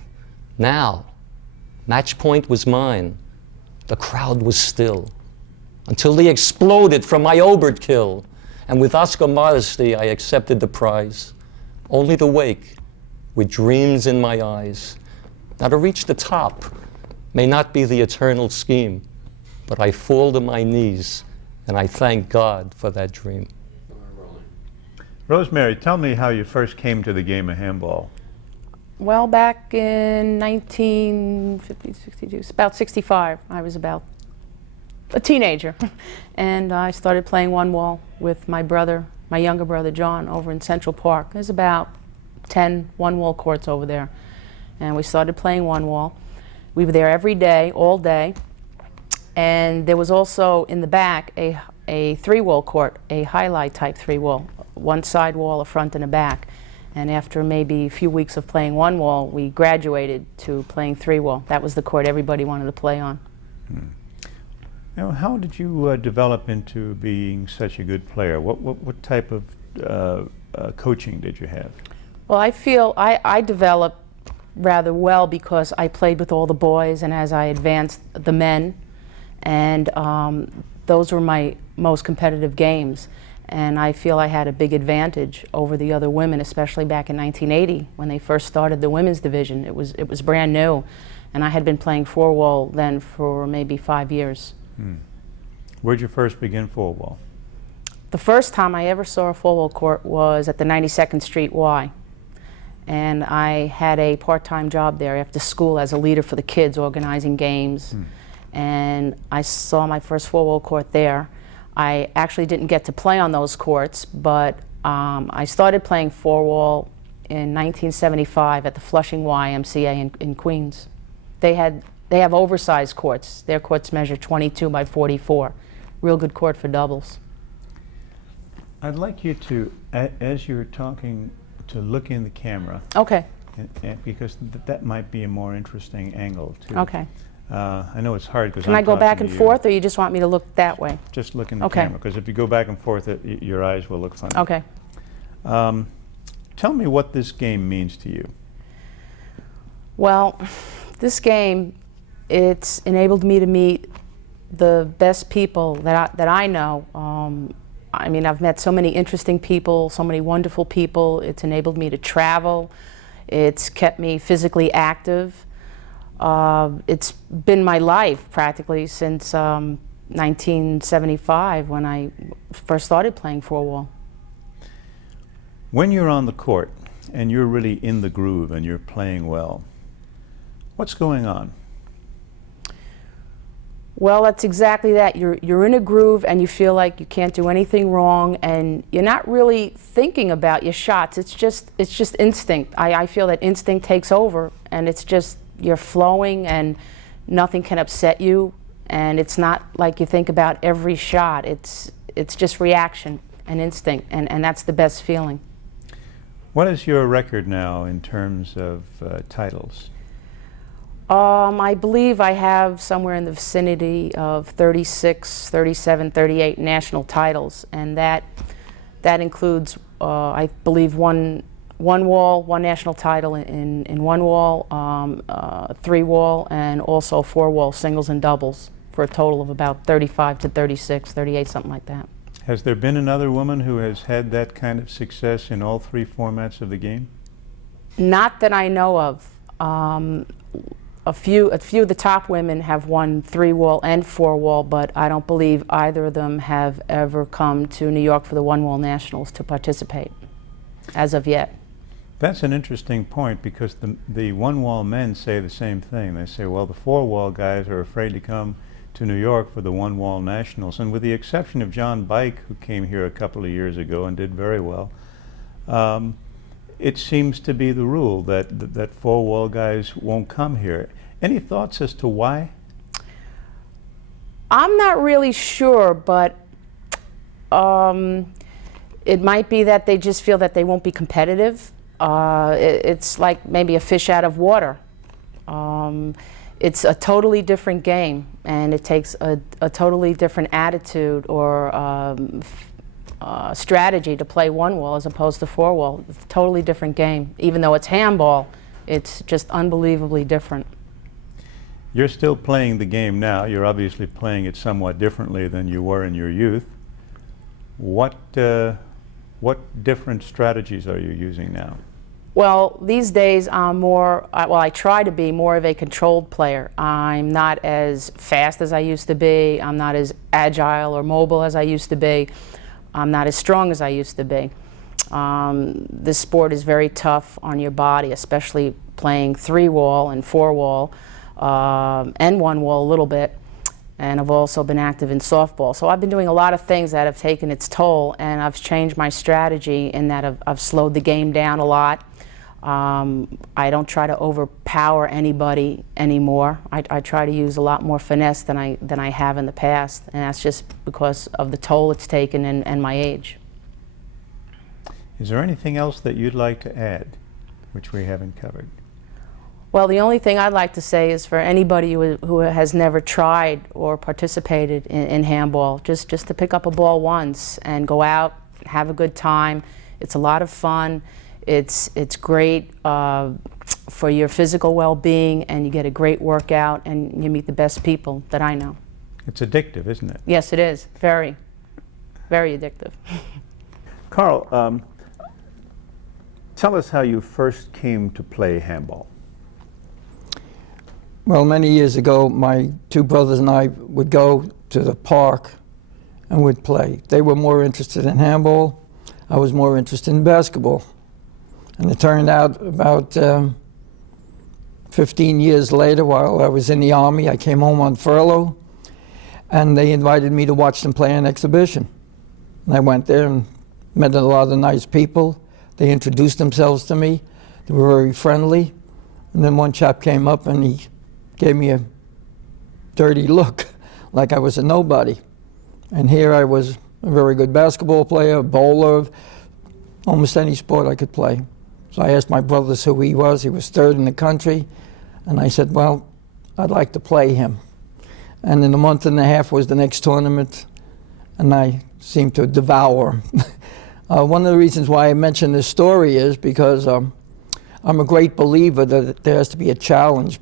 Now, match point was mine. The crowd was still until they exploded from my Obert kill. And with Oscar modesty, I accepted the prize. Only to wake with dreams in my eyes. Now to reach the top may not be the eternal scheme, but I fall to my knees and I thank God for that dream. Rosemary, tell me how you first came to the game of handball. Well, back in 1950, 62, about 65, I was about a teenager. And I started playing one wall with my brother, my younger brother John, over in Central Park. There's about 10 one-wall courts over there. And we started playing one wall. We were there every day, all day. And there was also in the back a three-wall court, a highlight type three-wall, one side wall, a front and a back. And after maybe a few weeks of playing one wall, we graduated to playing three wall. That was the court everybody wanted to play on. Now, how did you develop into being such a good player? What type of coaching did you have? Well, I feel I developed rather well because I played with all the boys, and as I advanced, the men, and those were my most competitive games. And I feel I had a big advantage over the other women, especially back in 1980 when they first started the women's division. It was brand new, and I had been playing four wall then for maybe 5 years. Where'd you first begin four wall? The first time I ever saw a four wall court was at the 92nd Street Y, and I had a part-time job there after school as a leader for the kids, organizing games. And I saw my first four wall court there. I actually didn't get to play on those courts, but I started playing four wall in 1975 at the Flushing YMCA in Queens. They have oversized courts. Their courts measure 22 by 44. Real good court for doubles. I'd like you to, as you're talking, to look in the camera. Okay. Because that might be a more interesting angle too. Okay. I know it's hard because Can I go back and forth, or you just want me to look that way? Just look in the Okay. camera, because if you go back and forth, your eyes will look funny. Okay. Tell me what this game means to you. Well, this game, it's enabled me to meet the best people that I know. I mean, I've met so many interesting people, so many wonderful people. It's enabled me to travel. It's kept me physically active. It's been my life practically since 1975 when I first started playing four wall. When you're on the court and you're really in the groove and you're playing well, what's going on? Well, that's exactly that. You're in a groove and you feel like you can't do anything wrong, and you're not really thinking about your shots. It's just instinct. I feel that instinct takes over, and it's just you're flowing and nothing can upset you, and it's not like you think about every shot. It's just reaction and instinct, and that's the best feeling. What is your record now in terms of titles? I believe I have somewhere in the vicinity of 36, 37, 38 national titles, and that includes, I believe, one wall, one national title in one wall, three wall, and also four wall singles and doubles, for a total of about 35 to 36, 38, something like that. Has there been another woman who has had that kind of success in all three formats of the game? Not that I know of. A few of the top women have won three wall and four wall, but I don't believe either of them have ever come to New York for the one wall nationals to participate, as of yet. That's an interesting point, because the one wall men say the same thing. They say, well, the four wall guys are afraid to come to New York for the one wall nationals, and with the exception of John Bike, who came here a couple of years ago and did very well, it seems to be the rule that four-wall guys won't come here. Any thoughts as to why? I'm not really sure, but it might be that they just feel that they won't be competitive. It's like maybe a fish out of water. It's a totally different game, and it takes a totally different attitude or strategy to play one wall as opposed to four wall. It's a totally different game. Even though it's handball, it's just unbelievably different. You're still playing the game now. You're obviously playing it somewhat differently than you were in your youth. What different strategies are you using now? Well, these days I'm more, well, I try to be more of a controlled player. I'm not as fast as I used to be. I'm not as agile or mobile as I used to be. I'm not as strong as I used to be. This sport is very tough on your body, especially playing three-wall and four-wall, and one-wall a little bit. And I've also been active in softball. So I've been doing a lot of things that have taken its toll, and I've changed my strategy in that I've slowed the game down a lot. I don't try to overpower anybody anymore. I try to use a lot more finesse than I have in the past, and that's just because of the toll it's taken and my age. Is there anything else that you'd like to add, which we haven't covered? Well, the only thing I'd like to say is for anybody who has never tried or participated in handball, just to pick up a ball once and go out, have a good time. It's a lot of fun. It's great for your physical well-being, and you get a great workout, and you meet the best people that I know. It's addictive, isn't it? Yes, it is. Very, very addictive. Carl, tell us how you first came to play handball. Well, many years ago, my two brothers and I would go to the park and would play. They were more interested in handball. I was more interested in basketball. And it turned out about 15 years later, while I was in the Army, I came home on furlough, and they invited me to watch them play an exhibition. And I went there and met a lot of nice people. They introduced themselves to me. They were very friendly. And then one chap came up and he gave me a dirty look, like I was a nobody. And here I was a very good basketball player, a bowler, almost any sport I could play. So I asked my brothers who he was. He was third in the country. And I said, well, I'd like to play him. And in a month and a half was the next tournament, and I seemed to devour him. One of the reasons why I mention this story is because I'm a great believer that there has to be a challenge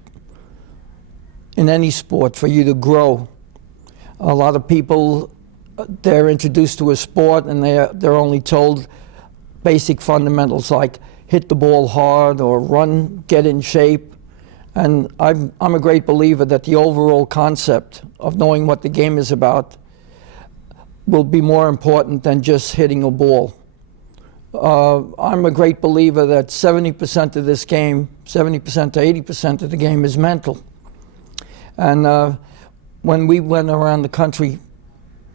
in any sport for you to grow. A lot of people, they're introduced to a sport and they're only told basic fundamentals like hit the ball hard or run, get in shape. And I'm a great believer that the overall concept of knowing what the game is about will be more important than just hitting a ball. I'm a great believer that 70% of this game, 70% to 80% of the game is mental. And when we went around the country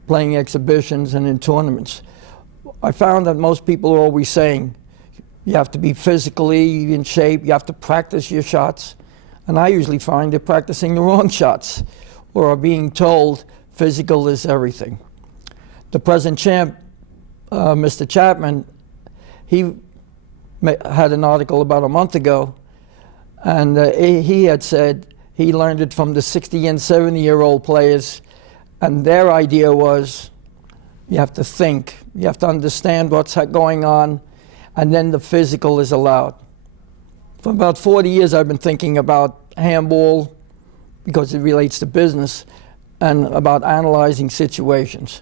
playing exhibitions and in tournaments, I found that most people are always saying, you have to be physically in shape, you have to practice your shots. And I usually find they're practicing the wrong shots or are being told physical is everything. The present champ, Mr. Chapman, he had an article about a month ago, and he had said he learned it from the 60 and 70-year-old players, and their idea was you have to think, you have to understand what's going on, and then the physical is allowed. For about 40 years I've been thinking about handball because it relates to business and about analyzing situations.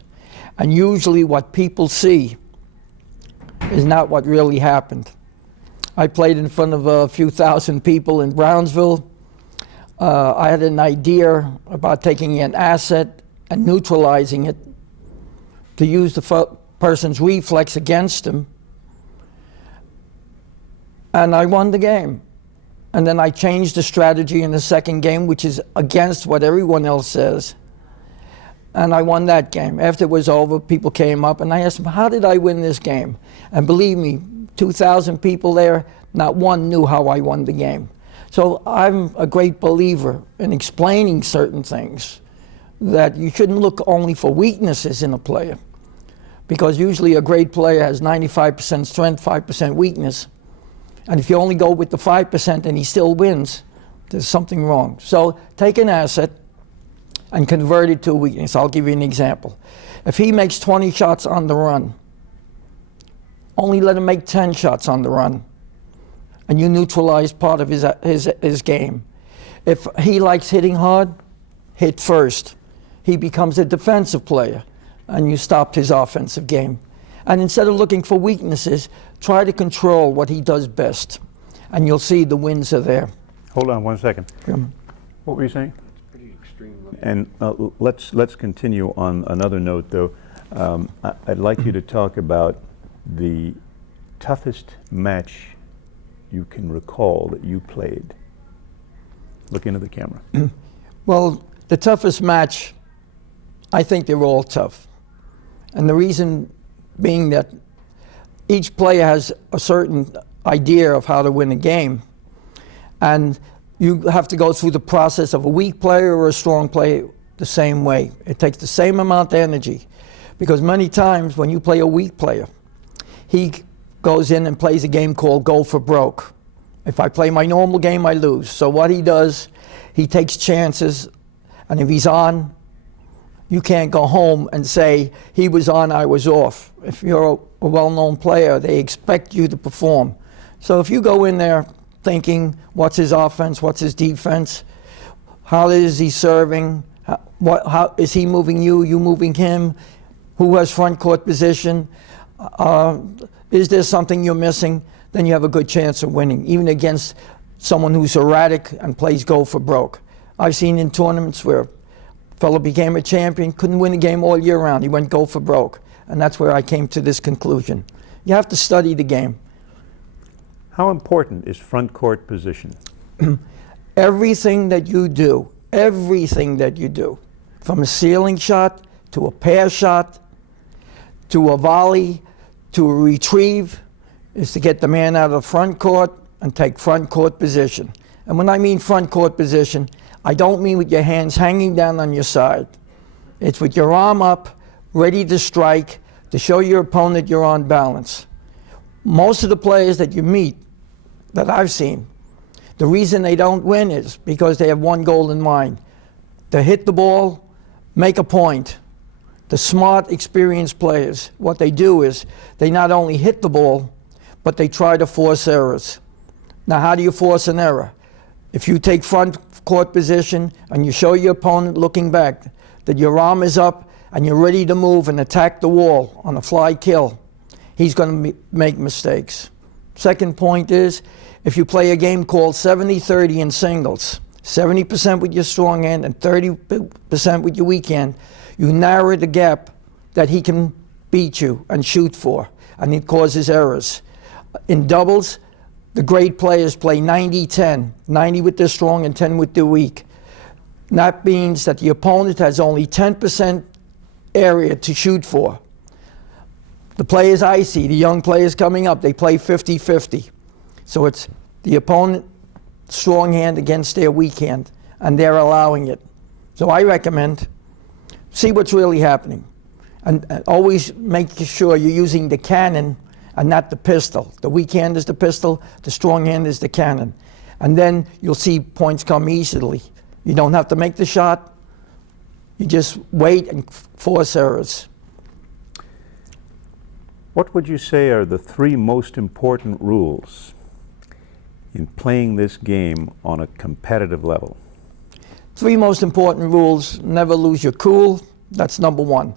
And usually what people see is not what really happened. I played in front of a few thousand people in Brownsville. I had an idea about taking an asset and neutralizing it to use the person's reflex against him. And I won the game. And then I changed the strategy in the second game, which is against what everyone else says. and I won that game. After it was over, people came up, and I asked them, how did I win this game? And believe me, 2,000 people there, not one knew how I won the game. So I'm a great believer in explaining certain things, that you shouldn't look only for weaknesses in a player, because usually a great player has 95% strength, 5% weakness. And if you only go with the 5% and he still wins, there's something wrong. So take an asset and convert it to a weakness. I'll give you an example. If he makes 20 shots on the run, only let him make 10 shots on the run, and you neutralize part of his game. If he likes hitting hard, hit first. He becomes a defensive player, and you stopped his offensive game. And instead of looking for weaknesses, try to control what he does best, and you'll see the wins are there. Hold on 1 second. What were you saying? And let's continue on another note, though. I'd like you to talk about the toughest match you can recall that you played. Look into the camera. Well, the toughest match, I think they're all tough. And the reason being that each player has a certain idea of how to win a game. And you have to go through the process of a weak player or a strong player the same way. It takes the same amount of energy. Because many times when you play a weak player, he goes in and plays a game called go for broke. If I play my normal game, I lose. So what he does, he takes chances, and if he's on, you can't go home and say, he was on, I was off. If you're a well-known player, they expect you to perform. So if you go in there thinking, what's his offense, what's his defense, how is he serving, how is he moving you moving him, who has front court position, is there something you're missing, then you have a good chance of winning, even against someone who's erratic and plays go for broke. I've seen in tournaments where a fellow became a champion, couldn't win a game all year round. He went go for broke. And that's where I came to this conclusion. You have to study the game. How important is front court position? Everything that you do, from a ceiling shot to a pair shot to a volley to a retrieve, is to get the man out of the front court and take front court position. And when I mean front court position, I don't mean with your hands hanging down on your side. It's with your arm up, ready to strike, to show your opponent you're on balance. Most of the players that you meet, that I've seen, the reason they don't win is because they have one goal in mind: to hit the ball, make a point. The smart, experienced players, what they do is they not only hit the ball, but they try to force errors. Now, how do you force an error? If you take front court position and you show your opponent looking back that your arm is up and you're ready to move and attack the wall on a fly kill, he's going to make mistakes. Second point is, if you play a game called 70-30 in singles, 70% with your strong hand and 30% with your weak hand, you narrow the gap that he can beat you and shoot for, and it causes errors. In doubles, the great players play 90-10, 90 with their strong and 10 with their weak. That means that the opponent has only 10% area to shoot for. The players I see, the young players coming up, they play 50-50. So it's the opponent strong hand against their weak hand, and they're allowing it. So I recommend, see what's really happening. And always make sure you're using the cannon and not the pistol. The weak hand is the pistol, the strong hand is the cannon. And then you'll see points come easily. You don't have to make the shot. You just wait and force errors. What would you say are the 3 most important rules in playing this game on a competitive level? 3 most important rules: never lose your cool. That's number 1.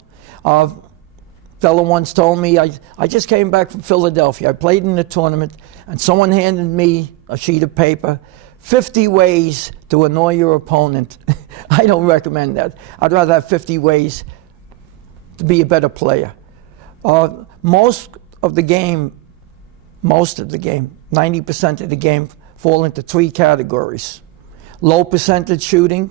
Fellow once told me, I just came back from Philadelphia. I played in a tournament, and someone handed me a sheet of paper, 50 ways to annoy your opponent. I don't recommend that. I'd rather have 50 ways to be a better player. Most of the game, 90% of the game fall into 3 categories. Low percentage shooting.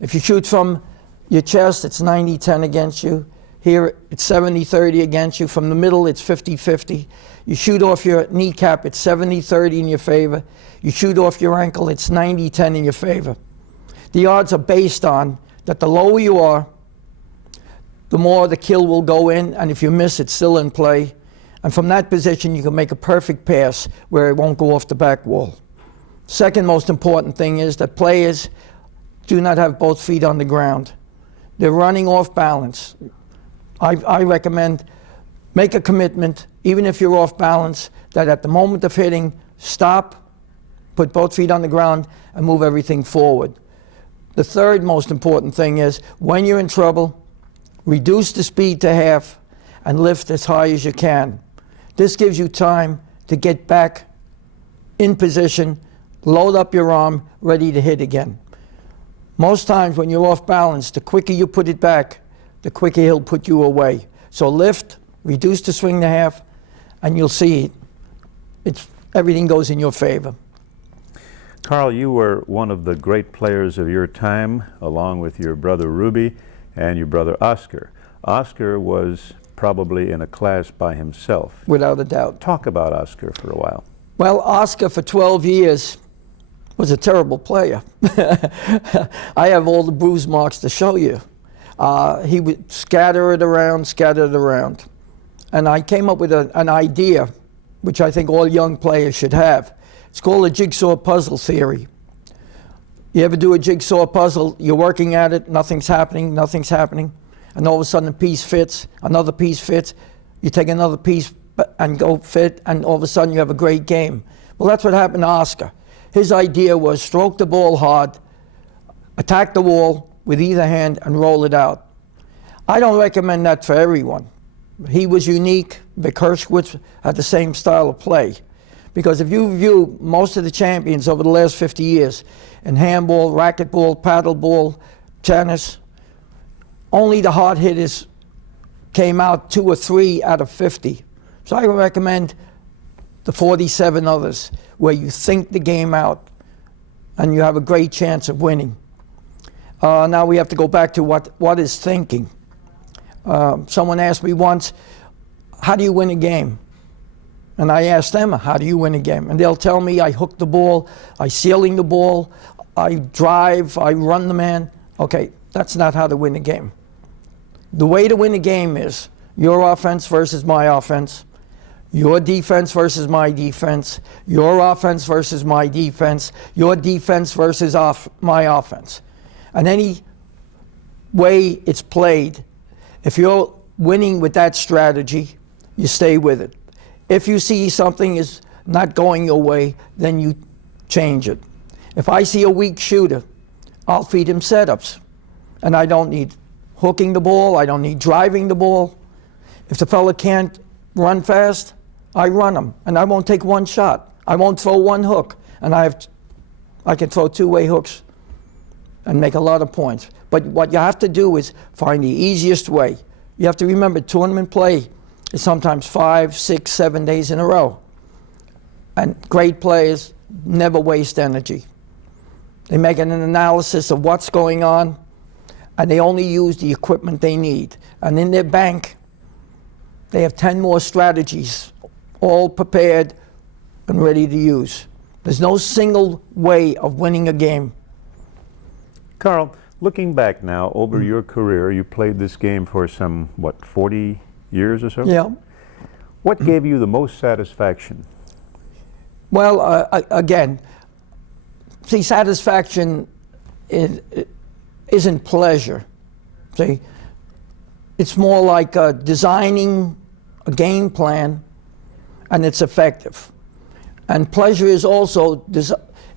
If you shoot from Your chest, it's 90-10 against you. Here, it's 70-30 against you. From the middle, it's 50-50. You shoot off your kneecap, it's 70-30 in your favor. You shoot off your ankle, it's 90-10 in your favor. The odds are based on that the lower you are, the more the kill will go in, and if you miss, it's still in play. And from that position, you can make a perfect pass where it won't go off the back wall. Second most important thing is that players do not have both feet on the ground. They're running off balance. I recommend make a commitment, even if you're off balance, that at the moment of hitting, stop, put both feet on the ground, and move everything forward. The third most important thing is when you're in trouble, reduce the speed to half and lift as high as you can. This gives you time to get back in position, load up your arm, ready to hit again. Most times when you're off balance, the quicker you put it back, the quicker he'll put you away. So lift, reduce the swing to half, and you'll see everything goes in your favor. Carl, you were one of the great players of your time, along with your brother Ruby and your brother Oscar. Oscar was probably in a class by himself. Without a doubt. Talk about Oscar for a while. Well, Oscar for 12 years was a terrible player. I have all the bruise marks to show you. He would scatter it around. And I came up with an idea, which I think all young players should have. It's called a jigsaw puzzle theory. You ever do a jigsaw puzzle, you're working at it, nothing's happening, and all of a sudden a piece fits, another piece fits, you take another piece and go fit, and all of a sudden you have a great game. Well, that's what happened to Oscar. His idea was stroke the ball hard, attack the wall with either hand, and roll it out. I don't recommend that for everyone. He was unique. Vic Hershkowitz had the same style of play. Because if you view most of the champions over the last 50 years in handball, racquetball, paddleball, tennis, only the hard hitters came out 2 or 3 out of 50. So I recommend the 47 others where you think the game out and you have a great chance of winning. Now we have to go back to what is thinking. Someone asked me once, how do you win a game? And I asked them, how do you win a game? And they'll tell me I hook the ball, I ceiling the ball, I drive, I run the man. Okay, that's not how to win a game. The way to win a game is your offense versus my offense, your defense versus my defense, your offense versus my defense, your defense versus my offense. And any way it's played, if you're winning with that strategy, you stay with it. If you see something is not going your way, then you change it. If I see a weak shooter, I'll feed him setups. And I don't need hooking the ball, I don't need driving the ball. If the fella can't run fast, I run him. And I won't take one shot. I won't throw one hook. And I can throw 2-way hooks and make a lot of points. But what you have to do is find the easiest way. You have to remember, tournament play is sometimes 5, 6, 7 days in a row. And great players never waste energy. They make an analysis of what's going on, and they only use the equipment they need. And in their bank, they have 10 more strategies, all prepared and ready to use. There's no single way of winning a game. Carl, looking back now over your career, you played this game for some, 40 years or so? Yeah. What gave you the most satisfaction? Well, again, see, satisfaction isn't pleasure. See, it's more like designing a game plan, and it's effective. And pleasure is also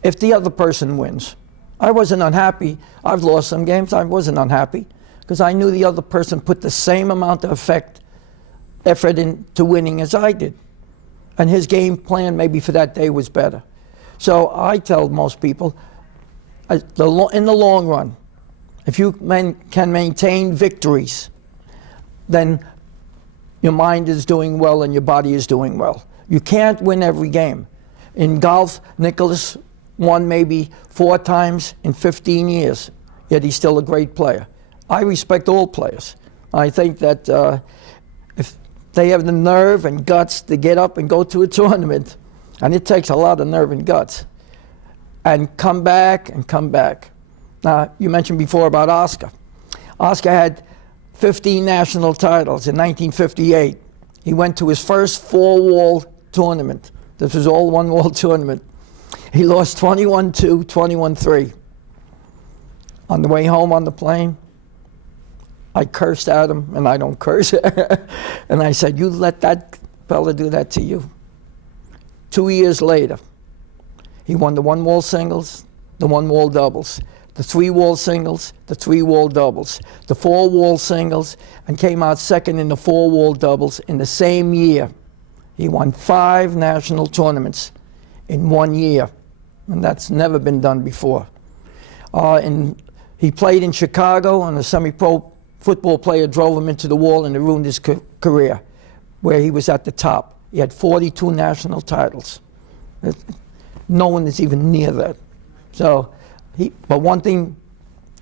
if the other person wins. I wasn't unhappy. I've lost some games. I wasn't unhappy because I knew the other person put the same amount of effort into winning as I did. And his game plan maybe for that day was better. So I tell most people, in the long run, if you can maintain victories, then your mind is doing well and your body is doing well. You can't win every game. In golf, Nicklaus won maybe 4 times in 15 years, yet he's still a great player. I respect all players. I think that if they have the nerve and guts to get up and go to a tournament, and it takes a lot of nerve and guts, and come back and come back. Now, you mentioned before about Oscar. Oscar had 15 national titles in 1958. He went to his first four-wall tournament. This was all one-wall tournament. He lost 21-2, 21-3. On the way home on the plane, I cursed at him, and I don't curse. And I said, you let that fella do that to you. 2 years later, he won the one-wall singles, the one-wall doubles, the three-wall singles, the three-wall doubles, the four-wall singles, and came out second in the four-wall doubles in the same year. He won 5 national tournaments in 1 year, and that's never been done before. He played in Chicago, and a semi-pro football player drove him into the wall, and it ruined his career, where he was at the top. He had 42 national titles. No one is even near that. So, but one thing,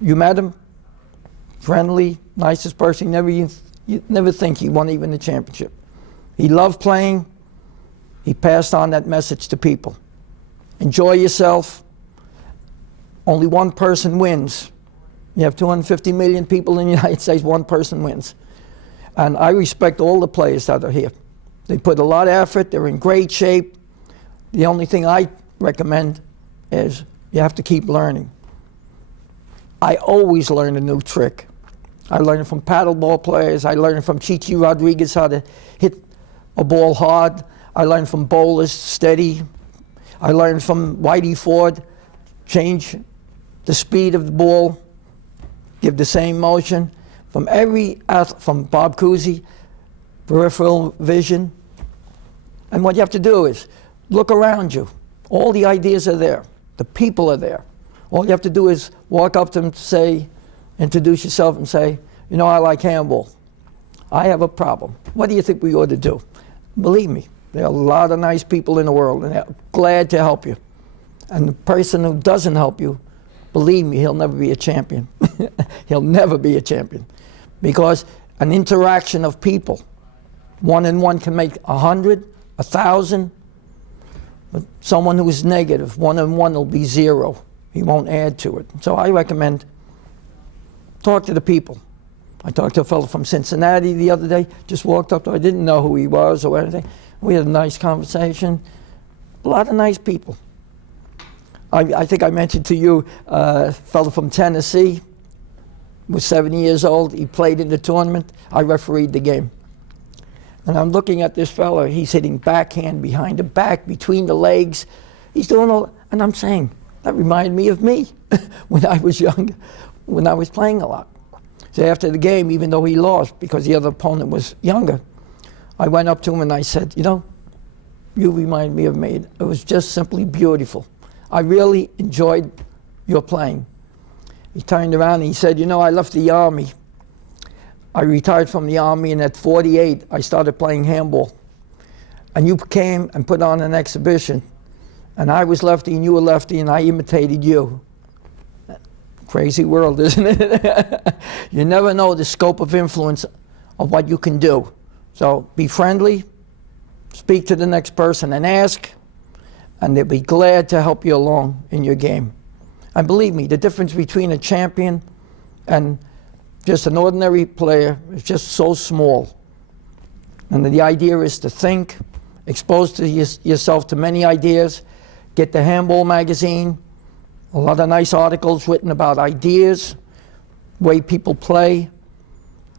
you met him, friendly, nicest person. You never think he won even the championship. He loved playing. He passed on that message to people. Enjoy yourself. Only one person wins. You have 250 million people in the United States, one person wins. And I respect all the players that are here. They put a lot of effort, they're in great shape. The only thing I recommend is you have to keep learning. I always learn a new trick. I learned it from paddleball players, I learned from Chichi Rodriguez how to hit a ball hard. I learned from bowlers, steady. I learned from Whitey Ford, change the speed of the ball, give the same motion. From Bob Cousy, peripheral vision. And what you have to do is look around you. All the ideas are there. The people are there. All you have to do is walk up to them, introduce yourself and say, you know, I like handball. I have a problem. What do you think we ought to do? Believe me, there are a lot of nice people in the world, and they're glad to help you. And the person who doesn't help you, believe me, he'll never be a champion. He'll never be a champion. Because an interaction of people, 1 and 1 can make 100, 1,000. But someone who is negative, 1 and 1 will be 0. He won't add to it. So I recommend talk to the people. I talked to a fellow from Cincinnati the other day, just walked up to him. I didn't know who he was or anything. We had a nice conversation. A lot of nice people. I think I mentioned to you a fellow from Tennessee, was 70 years old. He played in the tournament. I refereed the game. And I'm looking at this fellow. He's hitting backhand behind the back, between the legs. He's doing all, and I'm saying, that reminded me of me when I was young, when I was playing a lot. So after the game, even though he lost because the other opponent was younger, I went up to him and I said, you know, you remind me of me. It was just simply beautiful. I really enjoyed your playing. He turned around and he said, you know, I left the Army. I retired from the Army, and at 48, I started playing handball. And you came and put on an exhibition, and I was lefty and you were lefty, and I imitated you. Crazy world, isn't it? You never know the scope of influence of what you can do. So be friendly, speak to the next person and ask, and they'll be glad to help you along in your game. And believe me, the difference between a champion and just an ordinary player is just so small. And the idea is to think, expose yourself to many ideas, get the Handball magazine, a lot of nice articles written about ideas, way people play,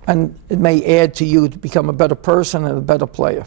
and it may add to you to become a better person and a better player.